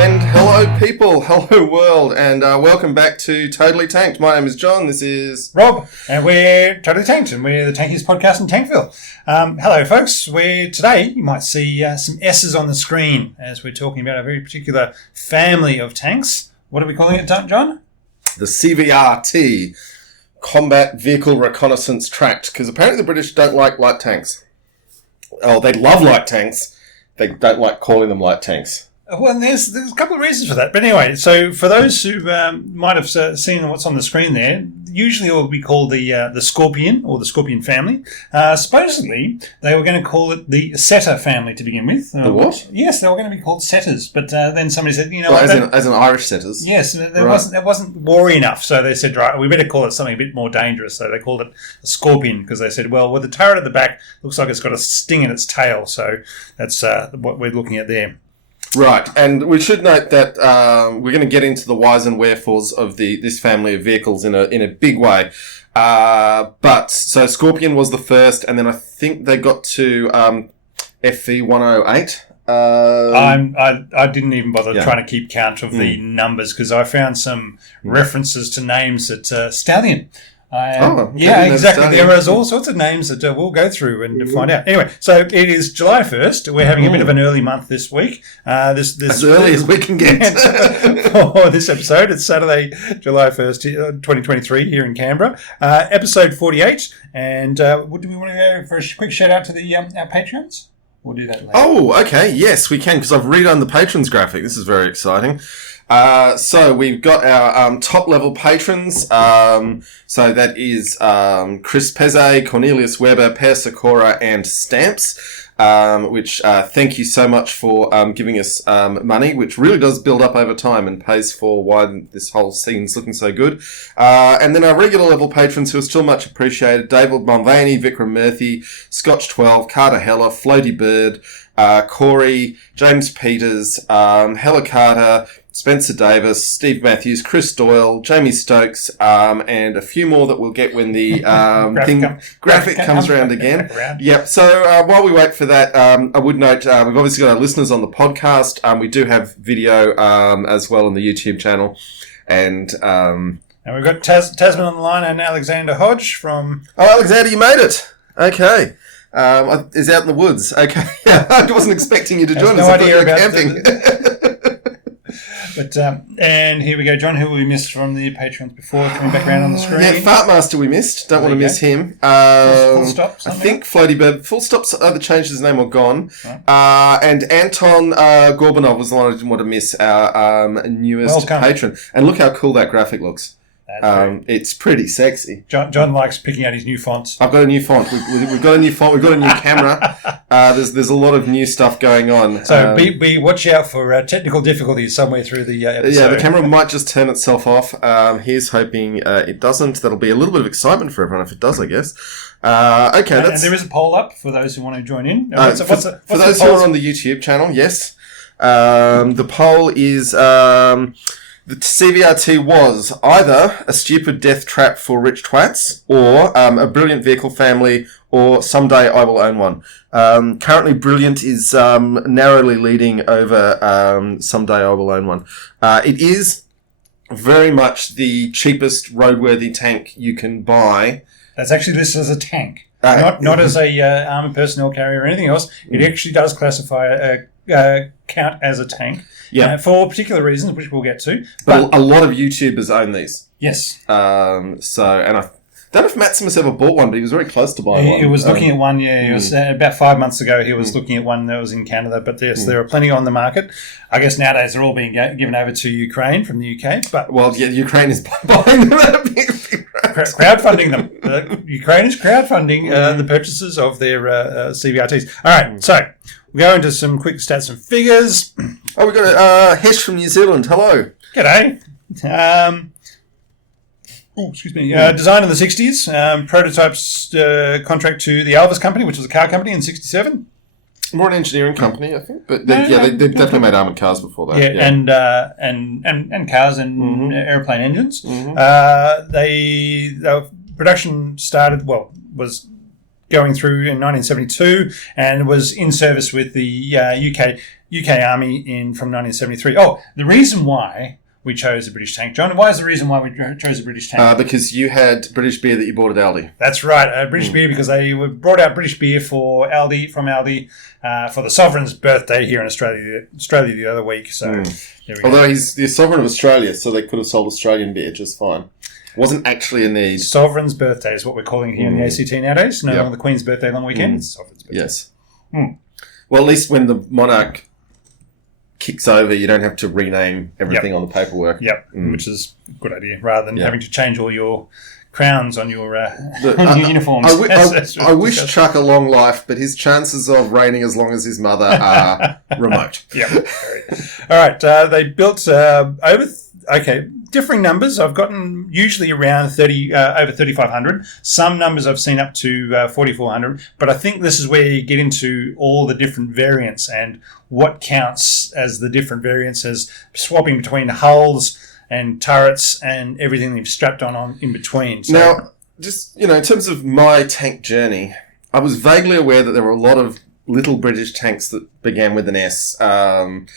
And hello people, hello world, and welcome back to Totally Tanked. My name is John, this is Rob, and we're Totally Tanked, and we're the tankiest podcast in Tankville. Hello folks, today you might see some S's on the screen as we're talking about a very particular family of tanks. What are we calling it, John? the CVR-T, Combat Vehicle Reconnaissance Tracked, because apparently the British don't like light tanks. Oh, they love light tanks, they don't like calling them light tanks. Well, there's a couple of reasons for that. But anyway, so for those who might have seen what's on the screen there, usually it will be called the Scorpion or the Scorpion family. Supposedly, they were going to call it the Setter family to begin with. The what? Yes, they were going to be called Setters. But then somebody said, you know... Well, as in Irish Setters? Yes, it wasn't war enough. So they said, right, we better call it something a bit more dangerous. So they called it a Scorpion because they said, well, with the turret at the back, looks like it's got a sting in its tail. So that's what we're looking at there. Right, and we should note that we're going to get into the whys and wherefores of this family of vehicles in a big way. So Scorpion was the first, and then I think they got to FV 108. I didn't even bother trying to keep count of the numbers because I found some references to names that Stallion. Exactly. There is all sorts of names that we'll go through and find out. Anyway, so it is July 1st. We're having a bit of an early month this week. This as early as we can get. For this episode, it's Saturday, July 1st, 2023 here in Canberra. Episode 48. And do we want to go for a quick shout out to our Patreons? We'll do that later. Oh, okay. Yes, we can, because I've redone the patrons graphic. This is very exciting. So we've got our top level patrons. So that is Chris Peze, Cornelius Weber, Per Sakura, and Stamps. Which thank you so much for giving us money, which really does build up over time and pays for why this whole scene's looking so good. And then our regular level patrons who are still much appreciated: David Mulvaney, Vikram Murthy, Scotch 12, Carter Heller, Floaty Bird, Corey, James Peters, Hella Carter, Spencer Davis, Steve Matthews, Chris Doyle, Jamie Stokes, and a few more that we'll get when the graphic comes around again. Yep. So while we wait for that, I would note we've obviously got our listeners on the podcast. We do have video as well on the YouTube channel, and we've got Tasman on the line and Alexander Hodge from. Oh, Alexander, you made it. Okay. Is out in the woods. Okay. I wasn't expecting you to join us. No idea about camping. But and here we go, John, who we missed from the patrons before, coming back around on the screen. Yeah, Fartmaster we missed. Don't want to miss him. Full stops. I think Floaty Bird. Full stops either changed his name or gone. Right. And Anton Gorbanov was the one I didn't want to miss, our newest patron. And look how cool that graphic looks. It's pretty sexy. John likes picking out his new fonts. I've got a new font. We've got a new font. We've got a new camera. There's a lot of new stuff going on. So be watch out for technical difficulties somewhere through the episode. Yeah, the camera might just turn itself off. Here's hoping it doesn't. That'll be a little bit of excitement for everyone if it does, I guess. Okay, and there is a poll up for those who want to join in. For those who are on the YouTube channel, yes. The poll is... the CVR-T was either a stupid death trap for rich twats or a brilliant vehicle family or someday I will own one. Currently Brilliant is narrowly leading over someday I will own one. It is very much the cheapest roadworthy tank you can buy. That's actually listed as a tank. Not as a armoured personnel carrier or anything else. It actually does classify count as a tank. Yeah, for particular reasons, which we'll get to. But a lot of YouTubers own these. Yes. And I don't know if Maximus ever bought one, but he was very close to buying one. He was looking at one, yeah. He was about 5 months ago. He was looking at one that was in Canada. But yes, there are plenty on the market. I guess nowadays they're all being given over to Ukraine from the UK. But Ukraine is buying them at a big crowdfunding them. Ukraine is crowdfunding the purchases of their CVRTs. All right, so we'll go into some quick stats and figures. Oh, we've got Hesh from New Zealand. Hello. G'day. Excuse me. Designed in the 60s. Prototypes contract to the Alvis Company, which was a car company in 67. More an engineering company, I think. But they definitely made armoured cars before that. Yeah. And cars and airplane engines. Mm-hmm. The production was going through in 1972 and was in service with the UK UK Army from 1973. Oh, the reason why we chose the British tank, John. Why is the reason why we chose the British tank? Because you had British beer that you bought at Aldi. That's right, British beer, because they brought out British beer from Aldi for the Sovereign's birthday here in Australia the other week. So, there we Although go. he's the Sovereign of Australia, so they could have sold Australian beer just fine. Wasn't actually a need. Sovereign's birthday is what we're calling it here in the ACT nowadays. No longer the Queen's birthday long weekend. It's Sovereign's birthday. Yes. Well, at least when the monarch kicks over, you don't have to rename everything on the paperwork. Yep, which is a good idea, rather than having to change all your crowns on your, on your uniforms. I wish Chuck a long life, but his chances of reigning as long as his mother are remote. Yep. All right, they built differing numbers. I've gotten usually around over 3,500. Some numbers I've seen up to 4,400. But I think this is where you get into all the different variants and what counts as the different variants, as swapping between hulls and turrets and everything you've strapped on in between. So, now, just in terms of my tank journey, I was vaguely aware that there were a lot of little British tanks that began with an S, and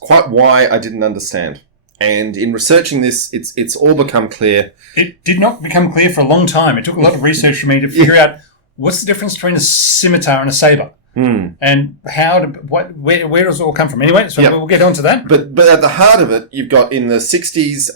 quite why I didn't understand. And in researching this, it's all become clear. It did not become clear for a long time. It took a lot of research for me to figure out what's the difference between a scimitar and a sabre. And where does it all come from? Anyway, so we'll get on to that. But at the heart of it, you've got in the 60s,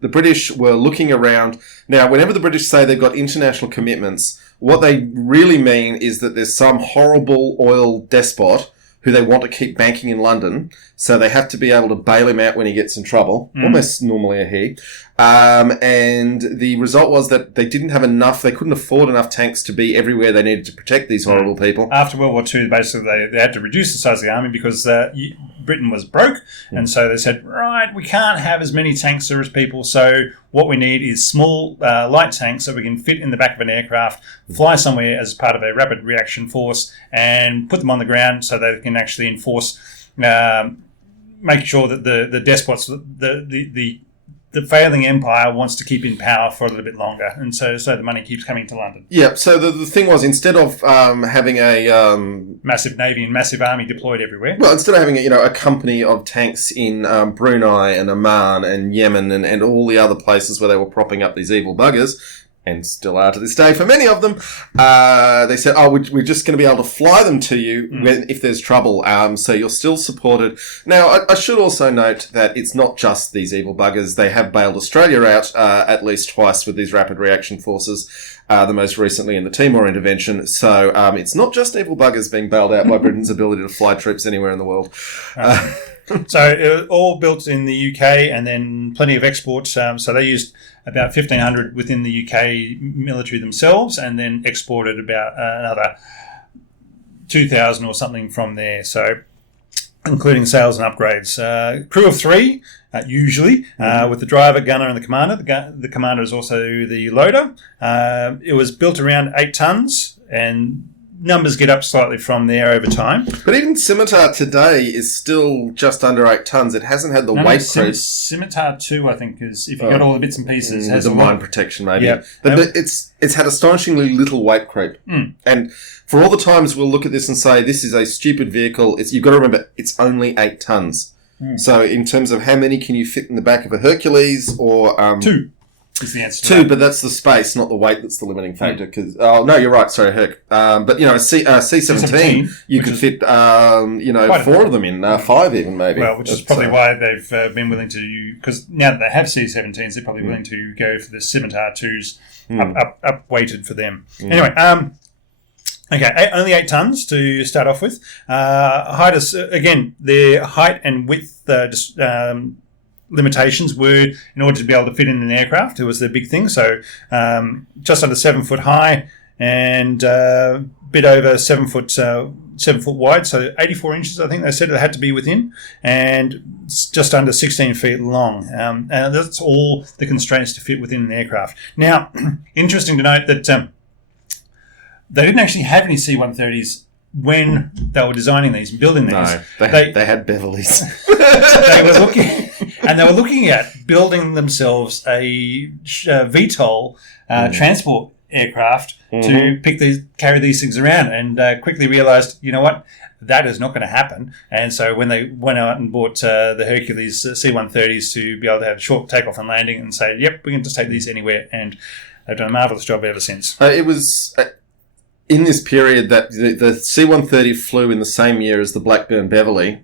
the British were looking around. Now, whenever the British say they've got international commitments, what they really mean is that there's some horrible oil despot who they want to keep banking in London, so they have to be able to bail him out when he gets in trouble, almost normally a he. And the result was that they didn't have enough, they couldn't afford enough tanks to be everywhere they needed to protect these horrible people. After World War II, basically, they had to reduce the size of the army because Britain was broke, and so they said, right, we can't have as many tanks as people, so what we need is small, light tanks that we can fit in the back of an aircraft, fly somewhere as part of a rapid reaction force, and put them on the ground so they can actually enforce, make sure that the despots, the failing empire wants to keep in power for a little bit longer, and so the money keeps coming to London. Yeah, so the thing was, instead of having a massive navy and massive army deployed everywhere, well, instead of having a company of tanks in Brunei and Oman and Yemen and all the other places where they were propping up these evil buggers, and still are to this day for many of them, they said, we're just going to be able to fly them to you if there's trouble, so you're still supported. Now, I should also note that it's not just these evil buggers. They have bailed Australia out at least twice with these rapid reaction forces, the most recently in the Timor intervention. So it's not just evil buggers being bailed out by Britain's ability to fly troops anywhere in the world. So it was all built in the UK, and then plenty of exports. So they used about 1,500 within the UK military themselves, and then exported about another 2,000 or something from there. So including sales and upgrades. Crew of 3, usually, with the driver, gunner, and the commander. The commander is also the loader. It was built around 8 tons, and numbers get up slightly from there over time. But even Scimitar today is still just under 8 tons. It hasn't had the weight creep. Scimitar 2, I think, is, if you got all the bits and pieces, has the mine protection, maybe. Yeah. But it's had astonishingly little weight creep. And for all the times we'll look at this and say, this is a stupid vehicle, you've got to remember, it's only 8 tons. So in terms of how many can you fit in the back of a Hercules or... 2. Is the answer to 2, that. but that's the space, not the weight that's the limiting factor. Because no, you're right. Sorry, Herc. But a C-17, you could fit 4 of them in, 5 even maybe. Well, which is probably why they've been willing to, because now that they have C-17s, they're probably willing to go for the Scimitar 2s, up weighted for them. Anyway, okay, only 8 tons to start off with. Height is, again, their height and width limitations were in order to be able to fit in an aircraft. It was the big thing. So just under 7 foot high and a bit over 7 foot wide. So 84 inches, I think they said it had to be within, and just under 16 feet long. And that's all the constraints to fit within an aircraft. Now, interesting to note that they didn't actually have any C-130s when they were designing these and building these. No, they had Beverleys. They were looking at building themselves a VTOL transport aircraft to carry these things around, and quickly realised, you know what, that is not going to happen. And so when they went out and bought the Hercules C-130s to be able to have short takeoff and landing and say, yep, we can just take these anywhere, and they've done a marvellous job ever since. It was in this period that the C-130 flew in the same year as the Blackburn Beverly,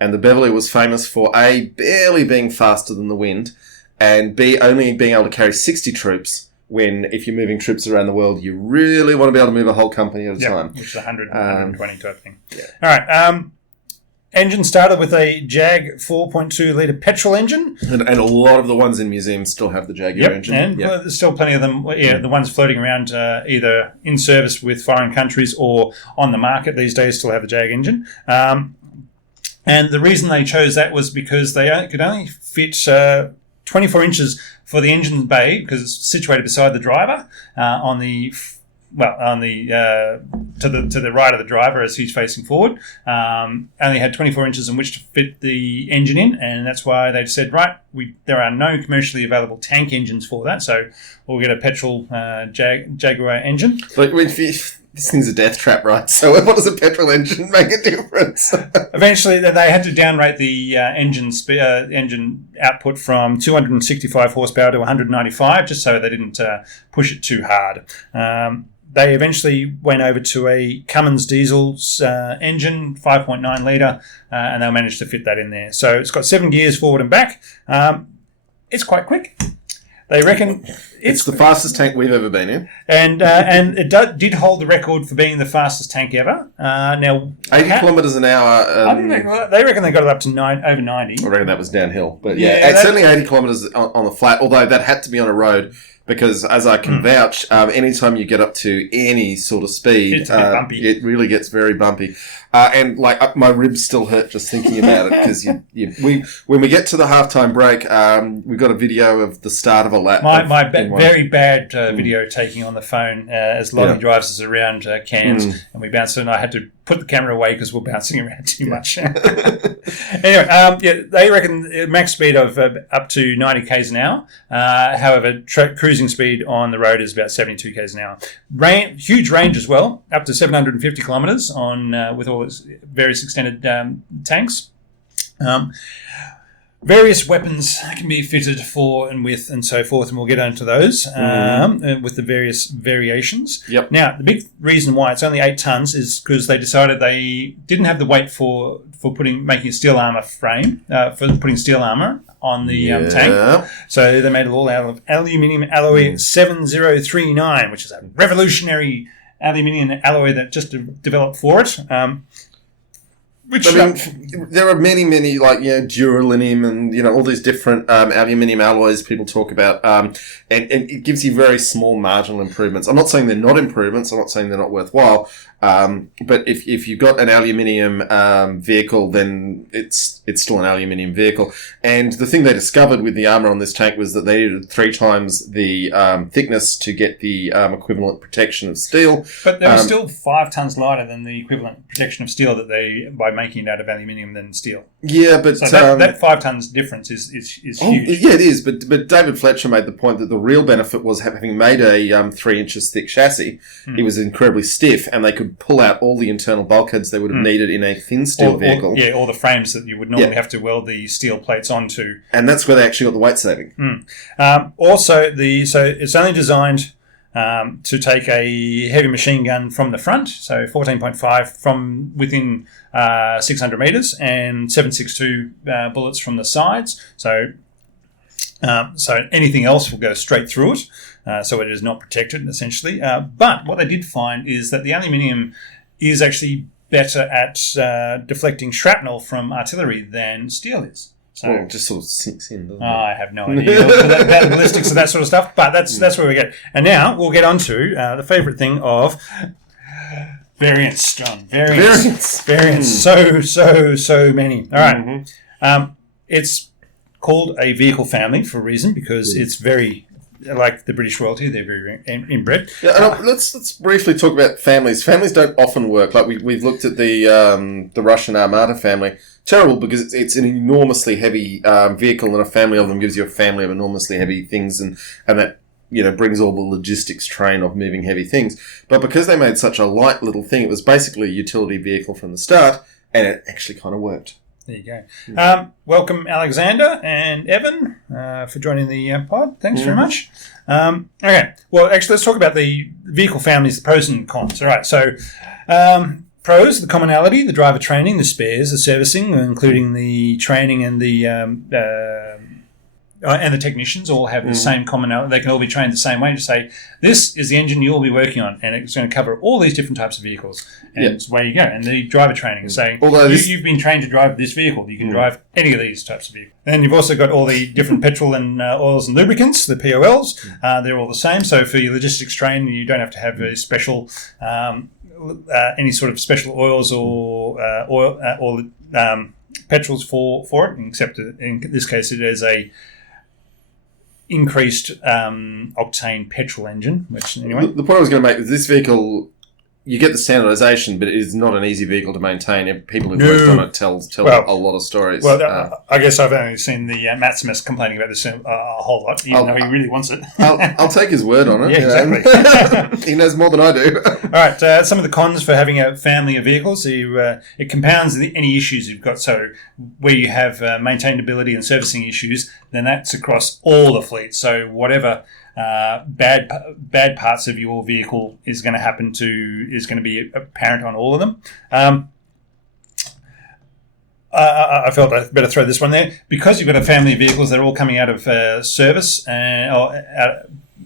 and the Beverly was famous for A, barely being faster than the wind, and B, only being able to carry 60 troops, when if you're moving troops around the world, you really want to be able to move a whole company at a time. Which is 100, 120 type thing. Yeah. All right. Engine started with a Jag 4.2 litre petrol engine. And a lot of the ones in museums still have the Jaguar engine. And there's still plenty of them. Yeah, the ones floating around either in service with foreign countries or on the market these days still have the Jag engine. And the reason they chose that was because they could only fit 24 inches for the engine bay, because it's situated beside the driver to the right of the driver as he's facing forward. Only had 24 inches in which to fit the engine in, and that's why they said, right, there are no commercially available tank engines for that, so we'll get a petrol Jaguar engine. But this thing's a death trap, right? So what does a petrol engine make a difference? Eventually, they had to downrate the engine output from 265 horsepower to 195, just so they didn't push it too hard. They eventually went over to a Cummins diesel engine, 5.9 litre, and they'll manage to fit that in there. So it's got 7 gears forward and back. It's quite quick. They reckon it's the fastest tank we've ever been in, and it did hold the record for being the fastest tank ever. Now 80 kilometres an hour. I think they reckon they got it up to over 90. I reckon that was downhill, but it's certainly 80 kilometres on the flat. Although that had to be on a road, because as I can vouch, anytime you get up to any sort of speed, it's a bit bumpy. It really gets very bumpy. And like my ribs still hurt just thinking about it, because when we get to the halftime break, we've got a video of the start of a lap. My very bad video taking on the phone as Lottie drives us around Cairns, and we bounced, and I had to put the camera away because we're bouncing around too much. Anyway, they reckon max speed of up to 90 k's an hour. However, cruising speed on the road is about 72 k's an hour. Huge range as well, up to 750 kilometres on with all its various extended tanks. Various weapons can be fitted for and with and so forth, and we'll get into those with the various variations. Yep. Now, the big reason why it's only 8 tons is because they decided they didn't have the weight for making a steel armour frame, for putting steel armour on the tank. So they made it all out of aluminium alloy 7039, which is a revolutionary aluminium alloy that just developed for it. There are many, like, duralumin and, all these different aluminium alloys people talk about, and it gives you very small marginal improvements. I'm not saying they're not improvements. I'm not saying they're not worthwhile. But if you've got an aluminium vehicle, then it's still an aluminium vehicle. And the thing they discovered with the armour on this tank was that they needed 3 times the thickness to get the equivalent protection of steel. But they were still 5 tons lighter than the equivalent protection of steel that by making it out of aluminium than steel. Yeah, but so that 5 tons difference is huge. Yeah, it is. But David Fletcher made the point that the real benefit was having made a 3 inches thick chassis. It was incredibly stiff, and they could pull out all the internal bulkheads they would have needed in a thin steel vehicle. Or the frames that you would normally have to weld the steel plates onto. And that's where they actually got the weight saving. Also, so it's only designed to take a heavy machine gun from the front, so 14.5 from within 600 metres, and 7.62 bullets from the sides. So anything else will go straight through it. So it is not protected, essentially. But what they did find is that the aluminium is actually better at deflecting shrapnel from artillery than steel is. So it just sort of sinks in, doesn't it? I have no idea about the ballistics and that sort of stuff, but that's where we get. And now we'll get on to the favourite thing of variants, John. Variants. So many. All right. It's called a vehicle family for a reason, because it's very... Like the British royalty, they're very inbred. Yeah, let's briefly talk about families. Families don't often work. Like we've looked at the Russian Armada family. Terrible, because it's an enormously heavy vehicle, and a family of them gives you a family of enormously heavy things, and that brings all the logistics train of moving heavy things. But because they made such a light little thing, it was basically a utility vehicle from the start, and it actually kind of worked. There you go. Welcome, Alexander and Evan, for joining the pod. Thanks very much. Okay. Well, actually, let's talk about the vehicle families, the pros and cons. All right. So, pros: the commonality, the driver training, the spares, the servicing, including the training and the technicians all have the same commonality. They can all be trained the same way to say, this is the engine you'll be working on, and it's going to cover all these different types of vehicles. And it's where you go. And the driver training is saying, you've been trained to drive this vehicle. You can drive any of these types of vehicles. And you've also got all the different petrol and oils and lubricants, the POLs. They're all the same. So for your logistics train, you don't have to have a special, any sort of special oils or petrols for it, except in this case it is a increased octane petrol engine, which anyway. The point I was going to make is this vehicle, you get the standardisation, but it is not an easy vehicle to maintain. People who've worked on it tell a lot of stories. Well, I guess I've only seen the Maximus complaining about this a whole lot, even though he really wants it. I'll take his word on it. Yeah, exactly. He knows more than I do. All right, some of the cons for having a family of vehicles. It compounds any issues you've got. So where you have maintainability and servicing issues, then that's across all the fleets. So whatever bad parts of your vehicle is going to be apparent on all of them. I felt I better throw this one there because you've got a family of vehicles. They're all coming out of service or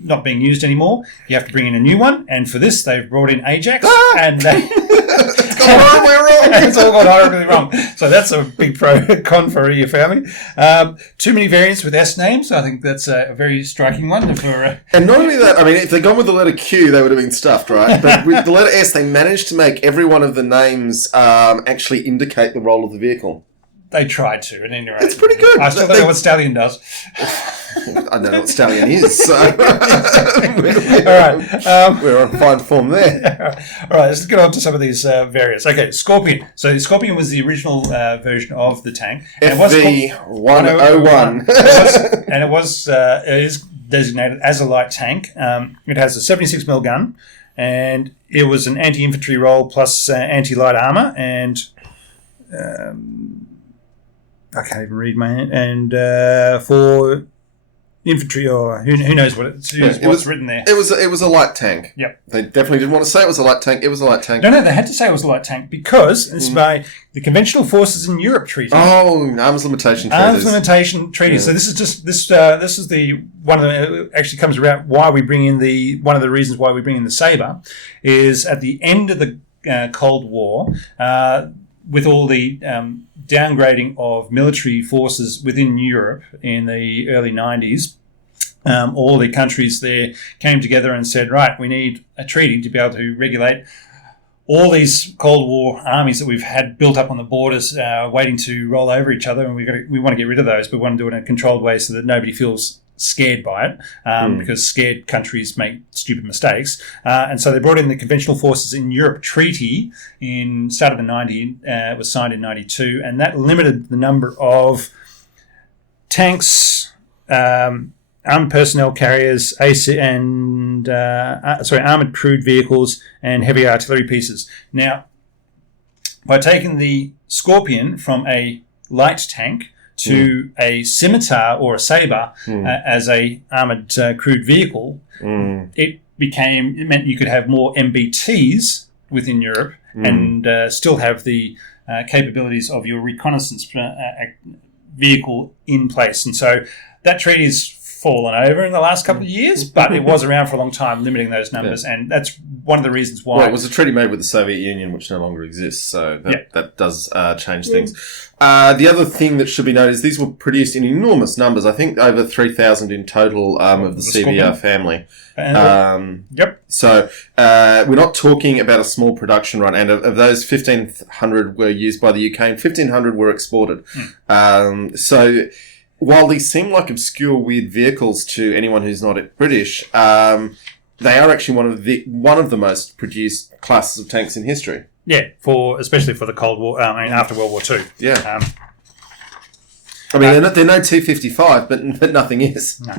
not being used anymore. You have to bring in a new one, and for this they've brought in Ajax, and it's gone horribly wrong. It's all gone horribly wrong. So that's a big con for your family. Too many variants with S names. I think that's a very striking one. And not only that, I mean, if they'd gone with the letter Q, they would have been stuffed, right? But with the letter S, they managed to make every one of the names actually indicate the role of the vehiel. They tried to, at any rate. It's pretty good. I still don't know what Stallion does. I don't know what Stallion is, so all right. We're on fine form there. All right, let's get on to some of these variants. Okay, Scorpion. So the Scorpion was the original version of the tank. FV101. It is designated as a light tank. It has a 76mm gun, and it was an anti-infantry role plus anti-light armour, and I can't even read my hand. And for infantry, or who knows what's written there. It was a light tank. Yep. They definitely didn't want to say it was a light tank. It was a light tank. No, they had to say it was a light tank because it's by the Conventional Forces in Europe Treaty. Oh, arms limitation treaty. Arms limitation treaty. Yeah. So this is just this is the one of the actually comes around why we bring in one of the reasons why we bring in the Sabre is at the end of the Cold War. With all the downgrading of military forces within Europe in the early 90s, all the countries there came together and said, right, we need a treaty to be able to regulate all these Cold War armies that we've had built up on the borders waiting to roll over each other, and we want to get rid of those, but we want to do it in a controlled way so that nobody feels scared by it because scared countries make stupid mistakes. And so they brought in the Conventional Forces in Europe Treaty started in 90, it was signed in 92, and that limited the number of tanks, armoured personnel carriers, armoured crewed vehicles, and heavy artillery pieces. Now, by taking the Scorpion from a light tank to a scimitar or a sabre as a armoured crewed vehicle, it meant you could have more MBTs within Europe and still have the capabilities of your reconnaissance vehicle in place. And so that treaty's fallen over in the last couple of years, but it was around for a long time, limiting those numbers, and that's one of the reasons why. Well, it was a treaty made with the Soviet Union, which no longer exists, so that does change things. The other thing that should be noted is these were produced in enormous numbers. I think over 3,000 in total of the CVR family. So we're not talking about a small production run, and of those, 1,500 were used by the UK and 1,500 were exported. So while these seem like obscure, weird vehicles to anyone who's not British, they are actually one of the most produced classes of tanks in history. Yeah, especially for the Cold War. After World War II. Yeah. They're no T-55, but nothing is. No.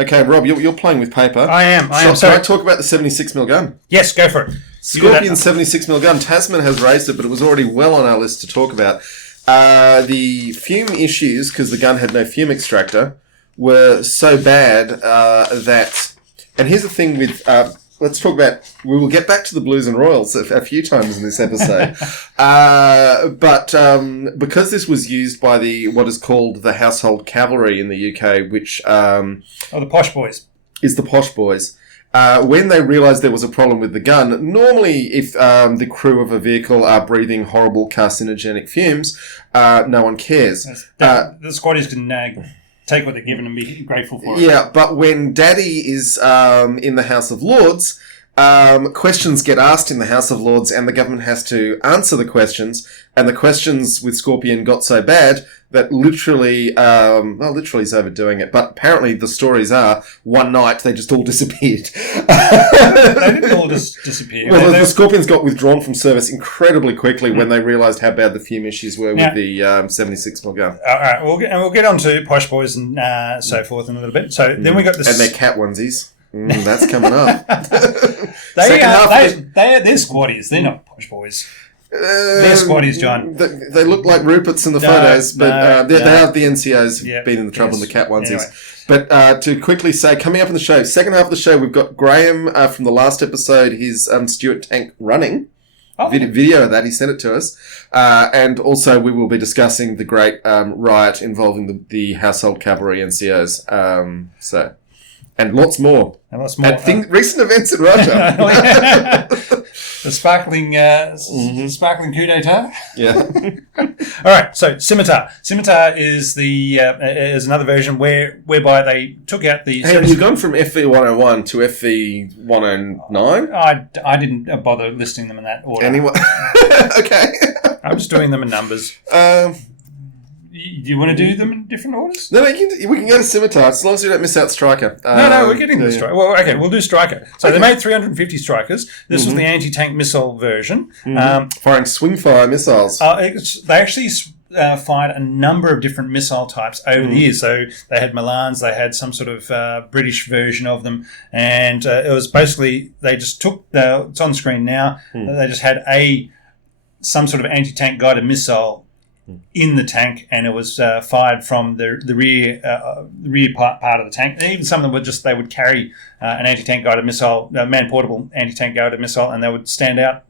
Okay, Rob, you're playing with paper. I am. Shall I talk about the 76mm gun? Yes, go for it. Scorpion 76mm gun. Tasman has raised it, but it was already well on our list to talk about. The fume issues, because the gun had no fume extractor, were so bad that... And here's the thing with... let's talk about... We will get back to the Blues and Royals a few times in this episode. But because this was used by what is called the household cavalry in the UK, which... the posh boys. Is the posh boys. When they realised there was a problem with the gun, normally if the crew of a vehicle are breathing horrible carcinogenic fumes, no one cares. The squaddies can take what they're given and be grateful for it. Yeah, but when Daddy is in the House of Lords, questions get asked in the House of Lords and the government has to answer the questions, and the questions with Scorpion got so bad that literally is overdoing it, but apparently the stories are one night they just all disappeared. They didn't all just disappear. Well, the Scorpions got withdrawn from service incredibly quickly when they realised how bad the fume issues were with the 76mm gun. All right, we'll get on to posh boys and so forth in a little bit. So then we got this... And their cat onesies. That's coming up. They're squaddies. They're not posh boys. They're squaddies, John. They look like Ruperts in the photos, but they are the NCOs been in the trouble in the cat onesies. Anyway. But to quickly say, coming up in the show, second half of the show, we've got Graham from the last episode, his Stuart tank running. Video of that, he sent it to us. And also we will be discussing the great riot involving the household cavalry NCOs. And lots more. Recent events in Russia. The sparkling coup d'etat. Yeah. All right. So Scimitar. Scimitar is is another version whereby they took out the. Hey, have you gone from FV 101 to FV 109? I didn't bother listing them in that order. Anyway, okay. I'm just doing them in numbers. Do you want to do them in different orders? No, we can go to Scimitar as long as we don't miss out Striker. No, we're getting the Striker. Well, okay, we'll do Striker. So they made 350 Strikers. This was the anti-tank missile version. Firing swing-fire missiles. They actually fired a number of different missile types over the years. So they had Milans, they had some sort of British version of them, and it was basically, they just took, it's on screen now, they just had some sort of anti-tank guided missile in the tank, and it was fired from the rear part of the tank. And even some of them they would carry an anti-tank guided missile, man-portable anti-tank guided missile, and they would stand out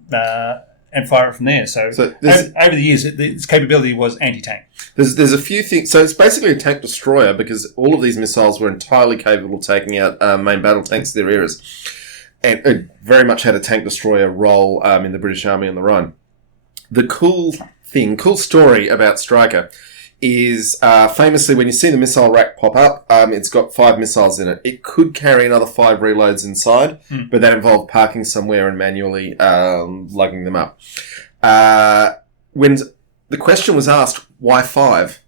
and fire it from there. So over the years, its capability was anti-tank. There's a few things. So it's basically a tank destroyer because all of these missiles were entirely capable of taking out main battle tanks to their eras. And it very much had a tank destroyer role in the British Army on the Rhine. The cool story about Striker is famously when you see the missile rack pop up, it's got 5 missiles in it. It could carry another 5 reloads inside, but that involved parking somewhere and manually lugging them up. When the question was asked, why 5?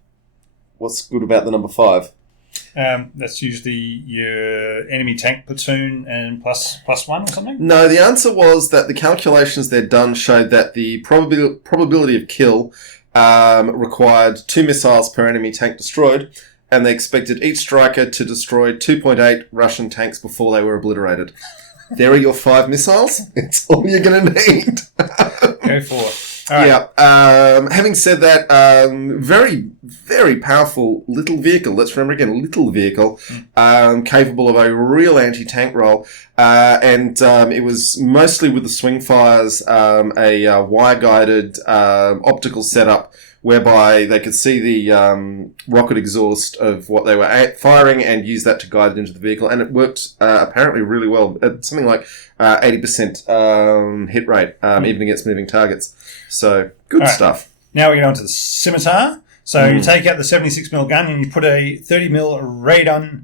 What's good about the number 5? That's usually your enemy tank platoon and plus 1 or something? No, the answer was that the calculations they'd done showed that the probability of kill required 2 missiles per enemy tank destroyed, and they expected each Striker to destroy 2.8 Russian tanks before they were obliterated. There are your 5 missiles. It's all you're going to need. Go for it. All right. Yeah. Having said that, very, very powerful little vehicle. Let's remember again, little vehicle, capable of a real anti-tank role. And it was mostly with the swing fires, a wire-guided optical setup whereby they could see the rocket exhaust of what they were firing and use that to guide it into the vehicle. And it worked apparently really well, at something like 80% hit rate, even against moving targets. So, good stuff. Now we get on to the Scimitar. So you take out the 76mm gun and you put a 30mm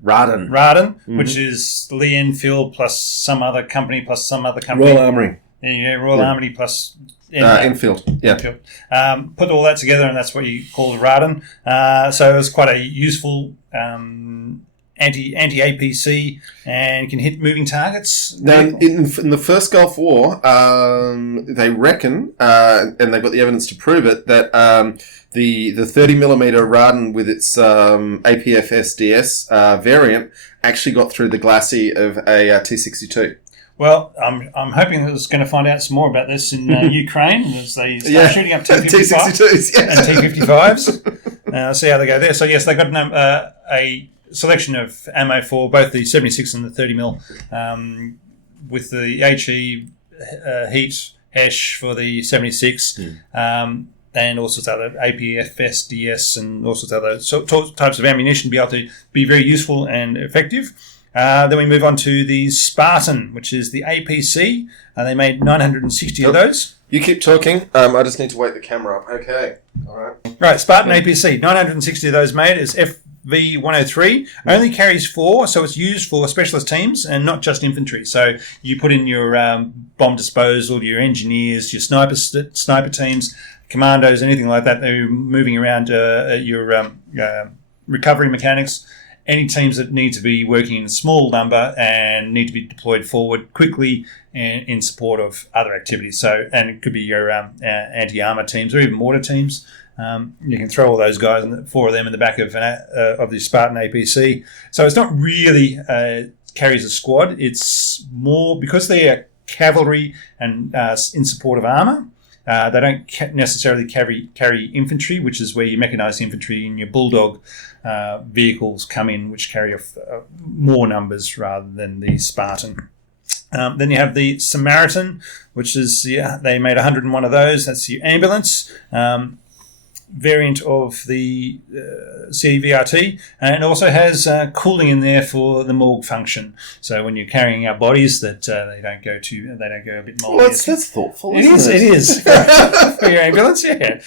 Radon, which is Lee Enfield plus some other company. Royal Armoury. Yeah, Royal Armoury plus... Enfield. Yeah. Enfield. Put all that together and that's what you call the Radon. So it was quite a useful anti-APC and can hit moving targets. Now, in the first Gulf War, they reckon, and they've got the evidence to prove it, that the 30mm Radan with its APF SDS variant actually got through the glacis of a T-62. Well, I'm hoping that it's going to find out some more about this in Ukraine as they start shooting up T-52s and T-55s. See how they go there. So, yes, they got a selection of ammo for both the 76 and the 30mm with the HE heat HESH for the 76 and all sorts of other APF, SDS and all sorts of other types of ammunition to be able to be very useful and effective. Then we move on to the Spartan, which is the APC. They made 960 of those. You keep talking. I just need to wake the camera up. Okay. All right. Right, Spartan APC. 960 of those made. It's FV103. Only carries 4, so it's used for specialist teams and not just infantry. So you put in your bomb disposal, your engineers, your sniper teams, commandos, anything like that. They're moving around your recovery mechanics. Any teams that need to be working in a small number and need to be deployed forward quickly and in support of other activities. So, and it could be your anti-armor teams or even mortar teams. You can throw all those guys, 4 of them, in the back of the Spartan APC. So it's not really carries a squad. It's more because they are cavalry and in support of armor. They don't necessarily carry infantry, which is where your mechanised infantry and your bulldog vehicles come in, which carry more numbers rather than the Spartan. Then you have the Samaritan, which is they made 101 of those. That's your ambulance variant of the CVRT, and it also has cooling in there for the morgue function. So when you're carrying out bodies, that they don't go a bit moldy. Well, that's thoughtful. It is for your ambulance. Yeah.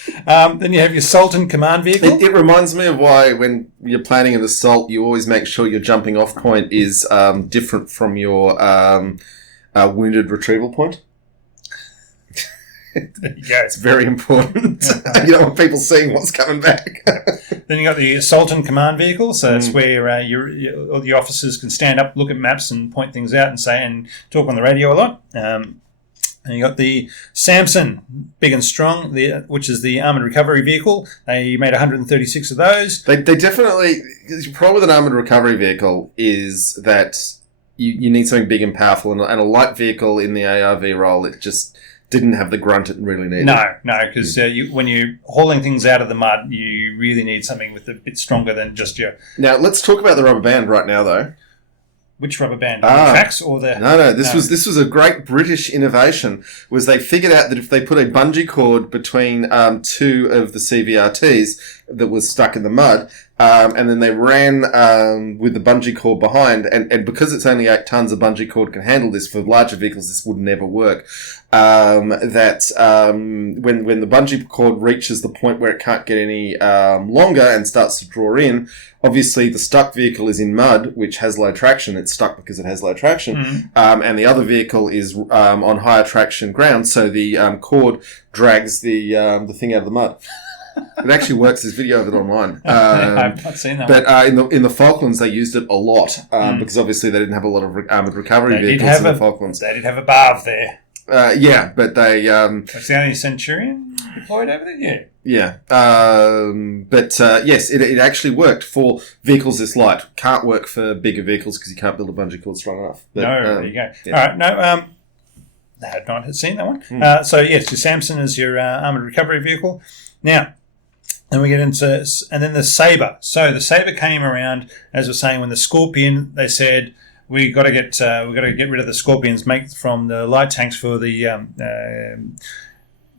Then you have your Sultan command vehicle. It reminds me of why when you're planning an assault, you always make sure your jumping off point is different from your wounded retrieval point. Yeah, it's very important. You don't want people seeing what's coming back. Then you got the Sultan command vehicle, so that's where all the officers can stand up, look at maps, and point things out and talk on the radio a lot. And you got the Samson, big and strong, which is the armoured recovery vehicle. They made 136 of those. They definitely. The problem with an armoured recovery vehicle is that you need something big and powerful, and a light vehicle in the ARV role, it just didn't have the grunt it really needed. No, because when you're hauling things out of the mud, you really need something with a bit stronger than just your... Now, let's talk about the rubber band right now, though. Which rubber band? The tracks or the... No. This was a great British innovation, was they figured out that if they put a bungee cord between 2 of the CVRTs that was stuck in the mud, and then they ran with the bungee cord behind, and because it's only 8 tons, a bungee cord can handle this. For larger vehicles, this would never work. When the bungee cord reaches the point where it can't get any longer and starts to draw in, obviously the stuck vehicle is in mud, which has low traction. It's stuck because it has low traction. And the other vehicle is on higher traction ground, so the cord drags the thing out of the mud. It actually works. There's video of it online. I've not seen that. But in the Falklands, they used it a lot because obviously they didn't have a lot of armoured recovery vehicles in the Falklands. They did have a BARV there. Yeah, but they... Was the only Centurion deployed over there? Yeah. Yeah. Yes, it actually worked for vehicles this light. Can't work for bigger vehicles because you can't build a bungee cord strong enough. But, there you go. Yeah. All right, no... I had not seen that one. So, yes, your Samson is your armoured recovery vehicle. Now... And we get into, and then the Sabre. So the Sabre came around, as we're saying, when the Scorpion. They said we got to get rid of the Scorpions, make from the light tanks for the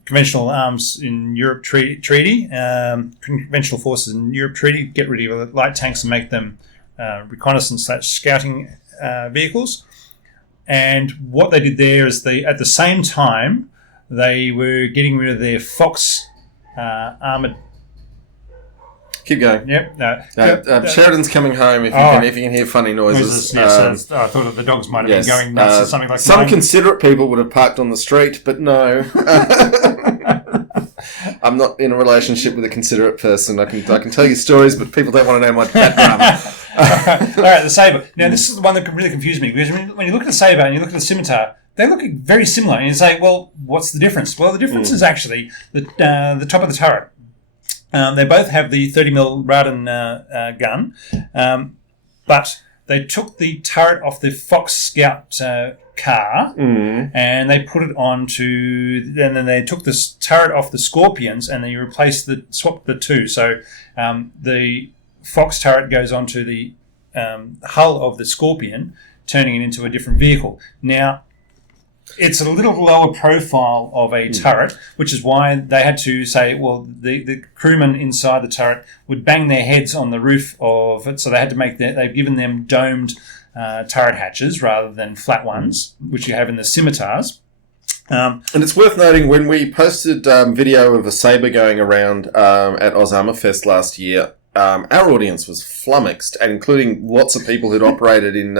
conventional arms in Europe treaty, conventional forces in Europe treaty. Get rid of the light tanks and make them reconnaissance/scouting vehicles. And what they did there is at the same time they were getting rid of their Fox armoured. Keep going. Yep. Sheridan's coming home. If you can hear funny noises. Yes, I thought the dogs might have been going nuts or something like that. Some considerate people would have parked on the street, but no. I'm not in a relationship with a considerate person. I can tell you stories, but people don't want to know my cat drama. All right, the saber. Now, this is the one that really confused me because when you look at the saber and you look at the scimitar, they look very similar. And you say, well, what's the difference? Well, the difference is actually the top of the turret. They both have the 30mm Radin gun, but they took the turret off the Fox Scout car and they put it onto. And then they took this turret off the Scorpions and they swapped the two. So the Fox turret goes onto the hull of the Scorpion, turning it into a different vehicle. Now, it's a little lower profile of a turret, which is why they had to say, well, the crewmen inside the turret would bang their heads on the roof of it, so they had to they've given them domed turret hatches rather than flat ones, which you have in the scimitars. And it's worth noting, when we posted video of a saber going around at Oz Armour Fest last year, our audience was flummoxed, and including lots of people who'd operated in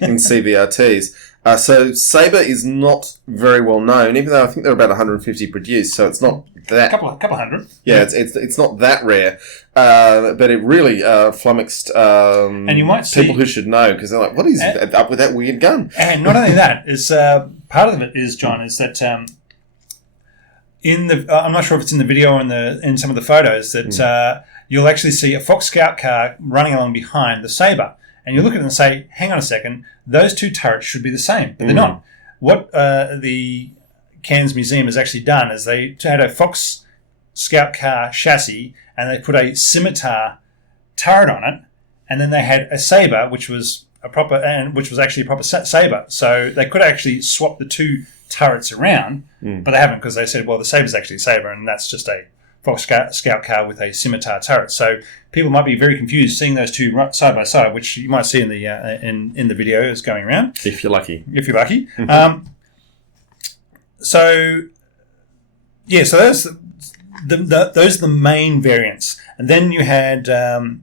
CVRTs. So Sabre is not very well known, even though I think there are about 150 produced, so it's not that... Couple hundred. Yeah, it's not that rare, but it really flummoxed and you might see, people who should know, because they're like, what is up with that weird gun? And not only that, is part of it is, John, is that in the... I'm not sure if it's in the video or in some of the photos, that you'll actually see a Fox Scout car running along behind the Sabre. And you look at it and say, hang on a second, those two turrets should be the same. But they're not. What the Cairns Museum has actually done is they had a Fox Scout car chassis and they put a scimitar turret on it, and then they had a Sabre, which was actually a proper Sabre. So they could actually swap the two turrets around, but they haven't, because they said, well, the Sabre's actually a Sabre, and that's just a Fox Scout car with a scimitar turret. So people might be very confused seeing those two side by side, which you might see in the in the videos going around. If you're lucky. So those are the main variants, and then you had then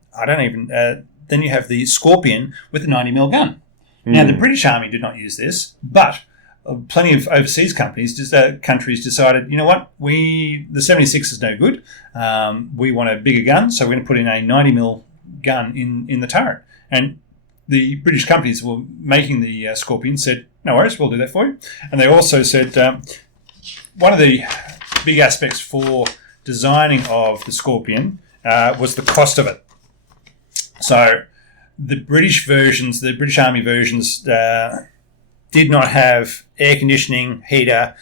you have the Scorpion with the 90mm gun. Now the British Army did not use this, but plenty of overseas countries decided, you know what, the 76 is no good. We want a bigger gun, so we're going to put in a 90mm gun in the turret. And the British companies were making the Scorpion said, no worries, we'll do that for you. And they also said one of the big aspects for designing of the Scorpion was the cost of it. So the British Army versions, did not have air conditioning, heater,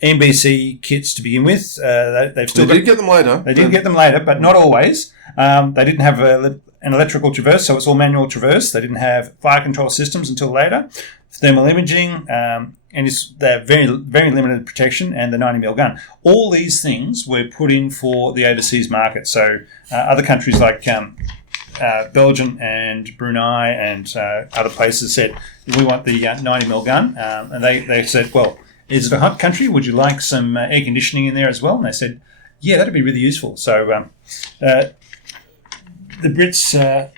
NBC kits to begin with. They did get them later. They did get them later, but not always. They didn't have an electrical traverse, so it's all manual traverse. They didn't have fire control systems until later. Thermal imaging, and they have very, very limited protection, and the 90mm gun. All these things were put in for the overseas market. So other countries like Belgium and Brunei and other places said, we want the 90mm gun. And they said, well, is it a hot country? Would you like some air conditioning in there as well? And they said, yeah, that'd be really useful. So the Brits